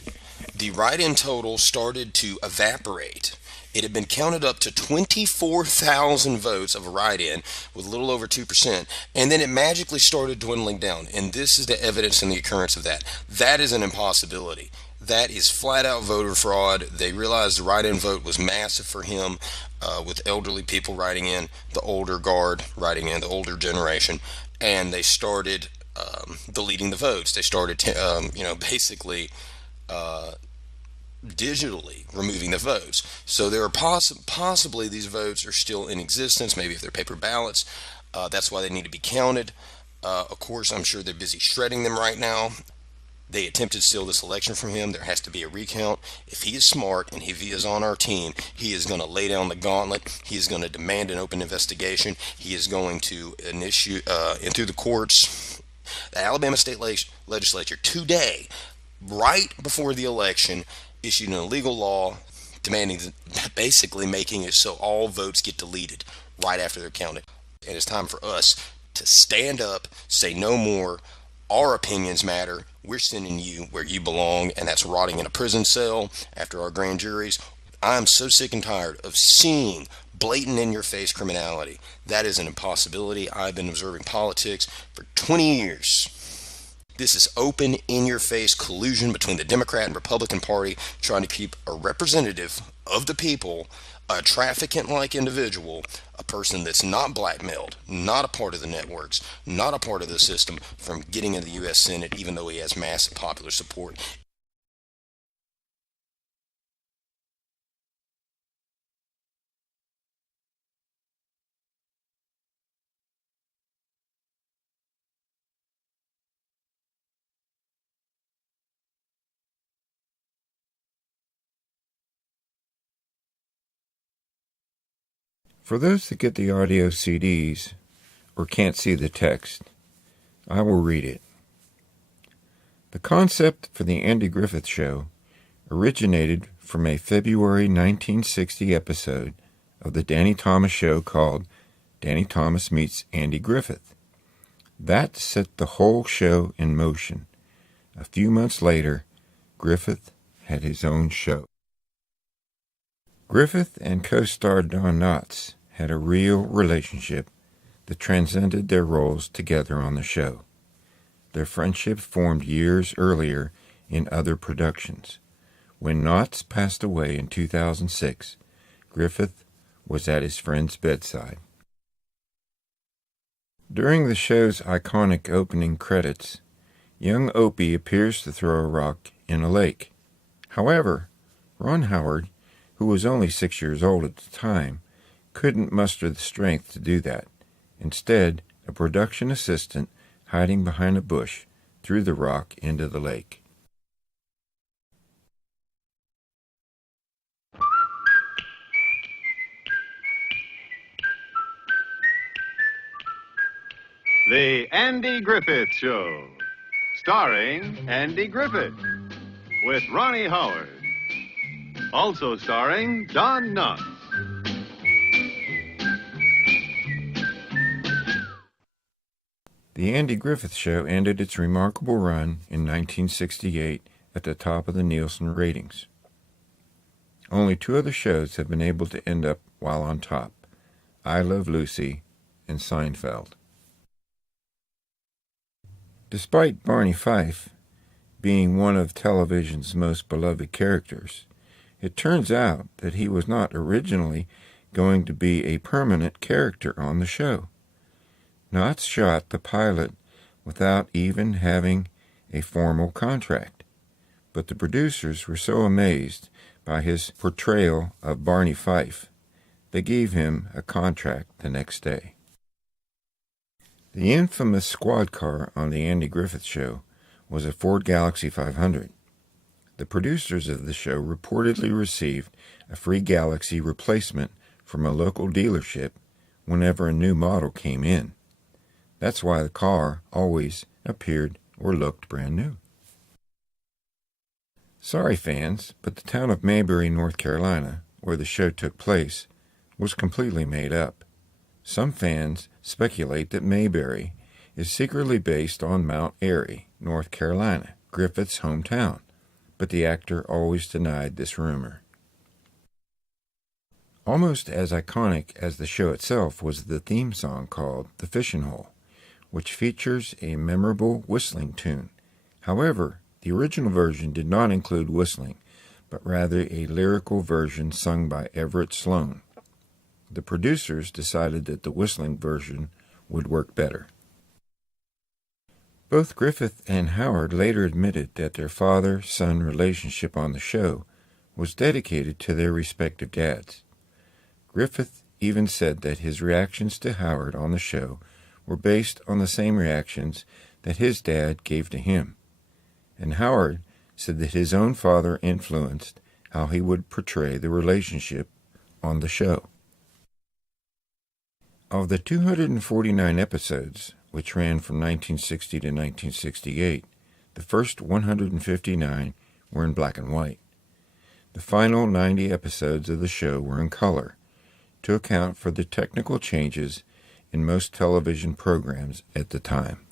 The write-in total started to evaporate. It had been counted up to 24,000 votes of a write-in with a little over 2%, and then it magically started dwindling down. And this is the evidence in the occurrence of that. That is an impossibility. That is flat-out voter fraud. They realized the write-in vote was massive for him, with elderly people writing in, the older guard writing in, the older generation, and they started deleting the votes. They started, basically digitally removing the votes. So there are possibly these votes are still in existence, maybe if they're paper ballots. That's why they need to be counted. Of course, I'm sure they're busy shredding them right now. They attempted to steal this election from him. There has to be a recount. If he is smart and if he is on our team, he is going to lay down the gauntlet. He is going to demand an open investigation. He is going to initiate, and through the courts, the Alabama State Legislature today, right before the election, issued an illegal law demanding, basically making it so all votes get deleted right after they're counted. And it's time for us to stand up, say no more. Our opinions matter. We're sending you where you belong, and that's rotting in a prison cell after our grand juries. I'm so sick and tired of seeing blatant in-your-face criminality. That is an impossibility. I've been observing politics for 20 years. This is open, in-your-face collusion between the Democrat and Republican Party trying to keep a representative of the people, a trafficant-like individual, a person that's not blackmailed, not a part of the networks, not a part of the system, from getting into the U.S. Senate, even though he has massive popular support. For those that get the audio CDs or can't see the text, I will read it. The concept for the Andy Griffith Show originated from a February 1960 episode of the Danny Thomas Show called Danny Thomas Meets Andy Griffith. That set the whole show in motion. A few months later, Griffith had his own show. Griffith and co-star Don Knotts had a real relationship that transcended their roles together on the show. their friendship formed years earlier in other productions. When Knotts passed away in 2006, Griffith was at his friend's bedside. During the show's iconic opening credits, young Opie appears to throw a rock in a lake. However, Ron Howard, who was only 6 years old at the time, couldn't muster the strength to do that. Instead, a production assistant hiding behind a bush threw the rock into the lake. The Andy Griffith Show, starring Andy Griffith, with Ronnie Howard. Also starring Don Knotts. The Andy Griffith Show ended its remarkable run in 1968 at the top of the Nielsen ratings. Only two other shows have been able to end up while on top: I Love Lucy and Seinfeld. Despite Barney Fife being one of television's most beloved characters, it turns out that he was not originally going to be a permanent character on the show. Knotts shot the pilot without even having a formal contract, but the producers were so amazed by his portrayal of Barney Fife, they gave him a contract the next day. The infamous squad car on the Andy Griffith Show was a Ford Galaxy 500. The producers of the show reportedly received a free Galaxy replacement from a local dealership whenever a new model came in. That's why the car always appeared or looked brand new. Sorry, fans, but the town of Mayberry, North Carolina, where the show took place, was completely made up. Some fans speculate that Mayberry is secretly based on Mount Airy, North Carolina, Griffith's hometown, but the actor always denied this rumor. Almost as iconic as the show itself was the theme song called The Fishing Hole, which features a memorable whistling tune. However, the original version did not include whistling, but rather a lyrical version sung by Everett Sloan. The producers decided that the whistling version would work better. Both Griffith and Howard later admitted that their father-son relationship on the show was dedicated to their respective dads. Griffith even said that his reactions to Howard on the show were based on the same reactions that his dad gave to him. And Howard said that his own father influenced how he would portray the relationship on the show. Of the 249 episodes, which ran from 1960 to 1968, the first 159 were in black and white. The final 90 episodes of the show were in color, to account for the technical changes in most television programs at the time.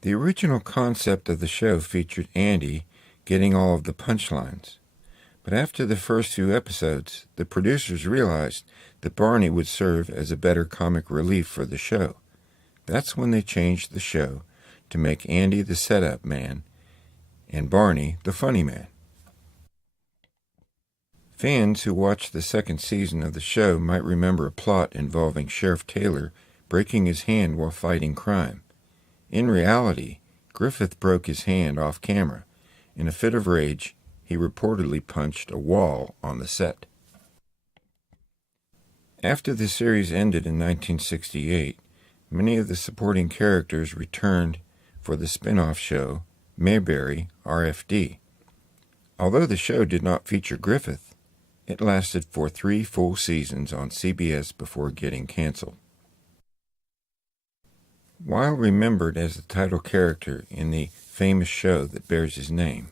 The original concept of the show featured Andy getting all of the punchlines, But after the first few episodes, the producers realized that Barney would serve as a better comic relief for the show. That's when they changed the show to make Andy the setup man and Barney the funny man. Fans who watched the second season of the show might remember a plot involving Sheriff Taylor breaking his hand while fighting crime. In reality, Griffith broke his hand off camera. In a fit of rage, he reportedly punched a wall on the set. After the series ended in 1968, many of the supporting characters returned for the spin-off show Mayberry RFD. Although the show did not feature Griffith, it lasted for 3 full seasons on CBS before getting canceled. While remembered as the title character in the famous show that bears his name,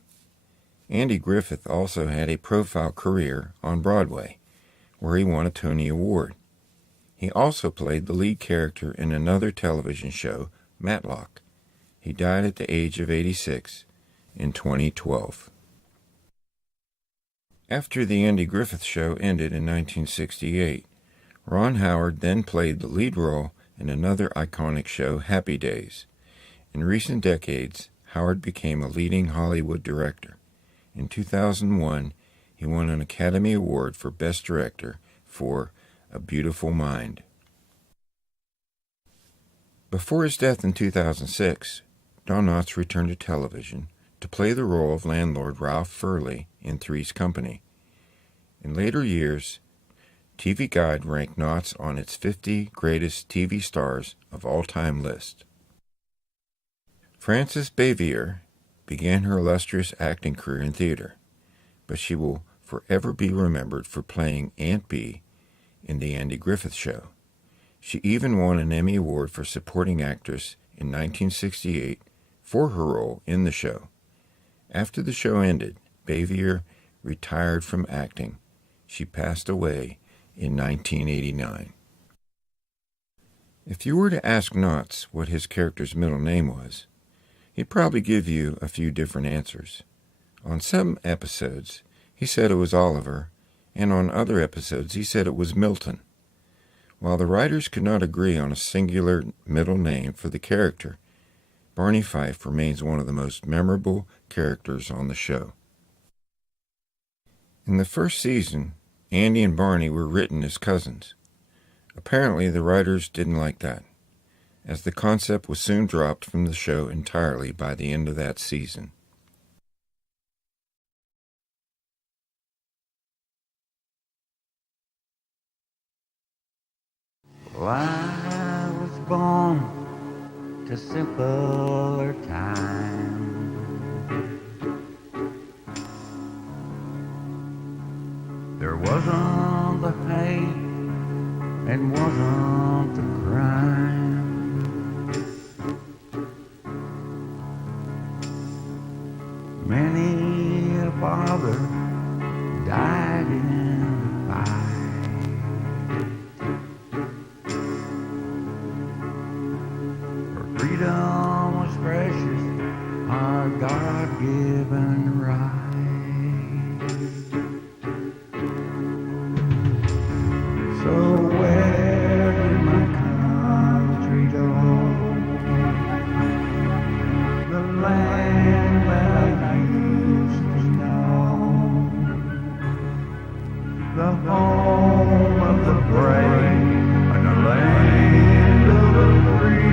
Andy Griffith also had a profile career on Broadway, where he won a Tony Award. He also played the lead character in another television show, Matlock. He died at the age of 86 in 2012. After the Andy Griffith Show ended in 1968, Ron Howard then played the lead role in another iconic show, Happy Days. In recent decades, Howard became a leading Hollywood director. In 2001, he won an Academy Award for Best Director for A Beautiful Mind. Before his death in 2006, Don Knotts returned to television to play the role of landlord Ralph Furley in Three's Company. In later years, TV Guide ranked Knotts on its 50 greatest TV stars of all time list. Frances Bavier began her illustrious acting career in theater, but she will forever be remembered for playing Aunt Bee in The Andy Griffith Show. She even won an Emmy Award for Supporting Actress in 1968 for her role in the show. After the show ended, Bavier retired from acting. She passed away in 1989. If you were to ask Knotts what his character's middle name was, he'd probably give you a few different answers. On some episodes, he said it was Oliver, and on other episodes, he said it was Milton. While the writers could not agree on a singular middle name for the character, Barney Fife remains one of the most memorable characters on the show. In the first season, Andy and Barney were written as cousins. Apparently, the writers didn't like that, as the concept was soon dropped from the show entirely by the end of that season. Well, I was born to simpler times. There wasn't the hate and wasn't the crime. Many a father died in the fight for freedom was precious, our God-given right. So where did my country go? The land that I used to know, the home of the brave and the land of the free.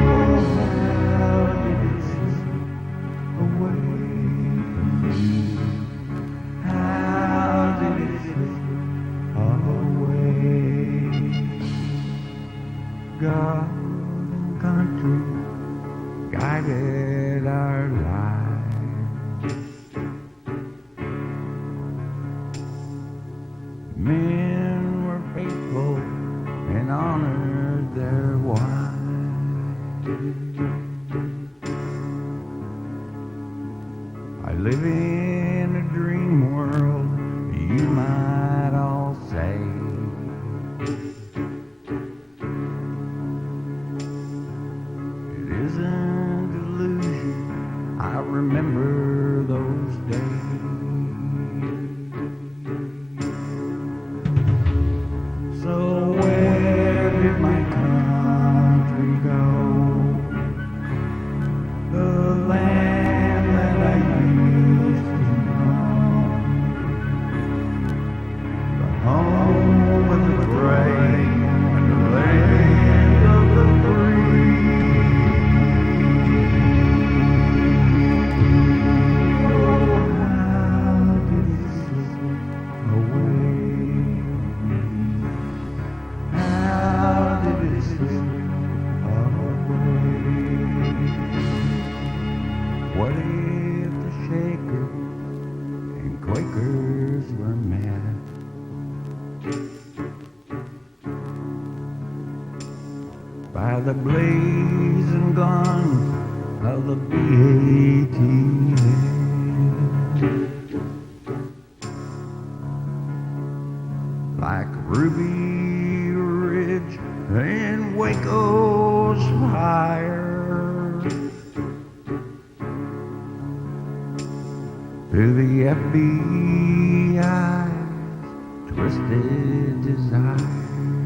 Oh, how did it slip away from me? How did it slip away? God and country guided our lives. Men were faithful and honored their wives. I live in a dream world, you might all say. It isn't delusion, workers were mad. By the blazing guns of the BATA. Like Ruby Ridge and Waco's fire, to the FBI's twisted desire.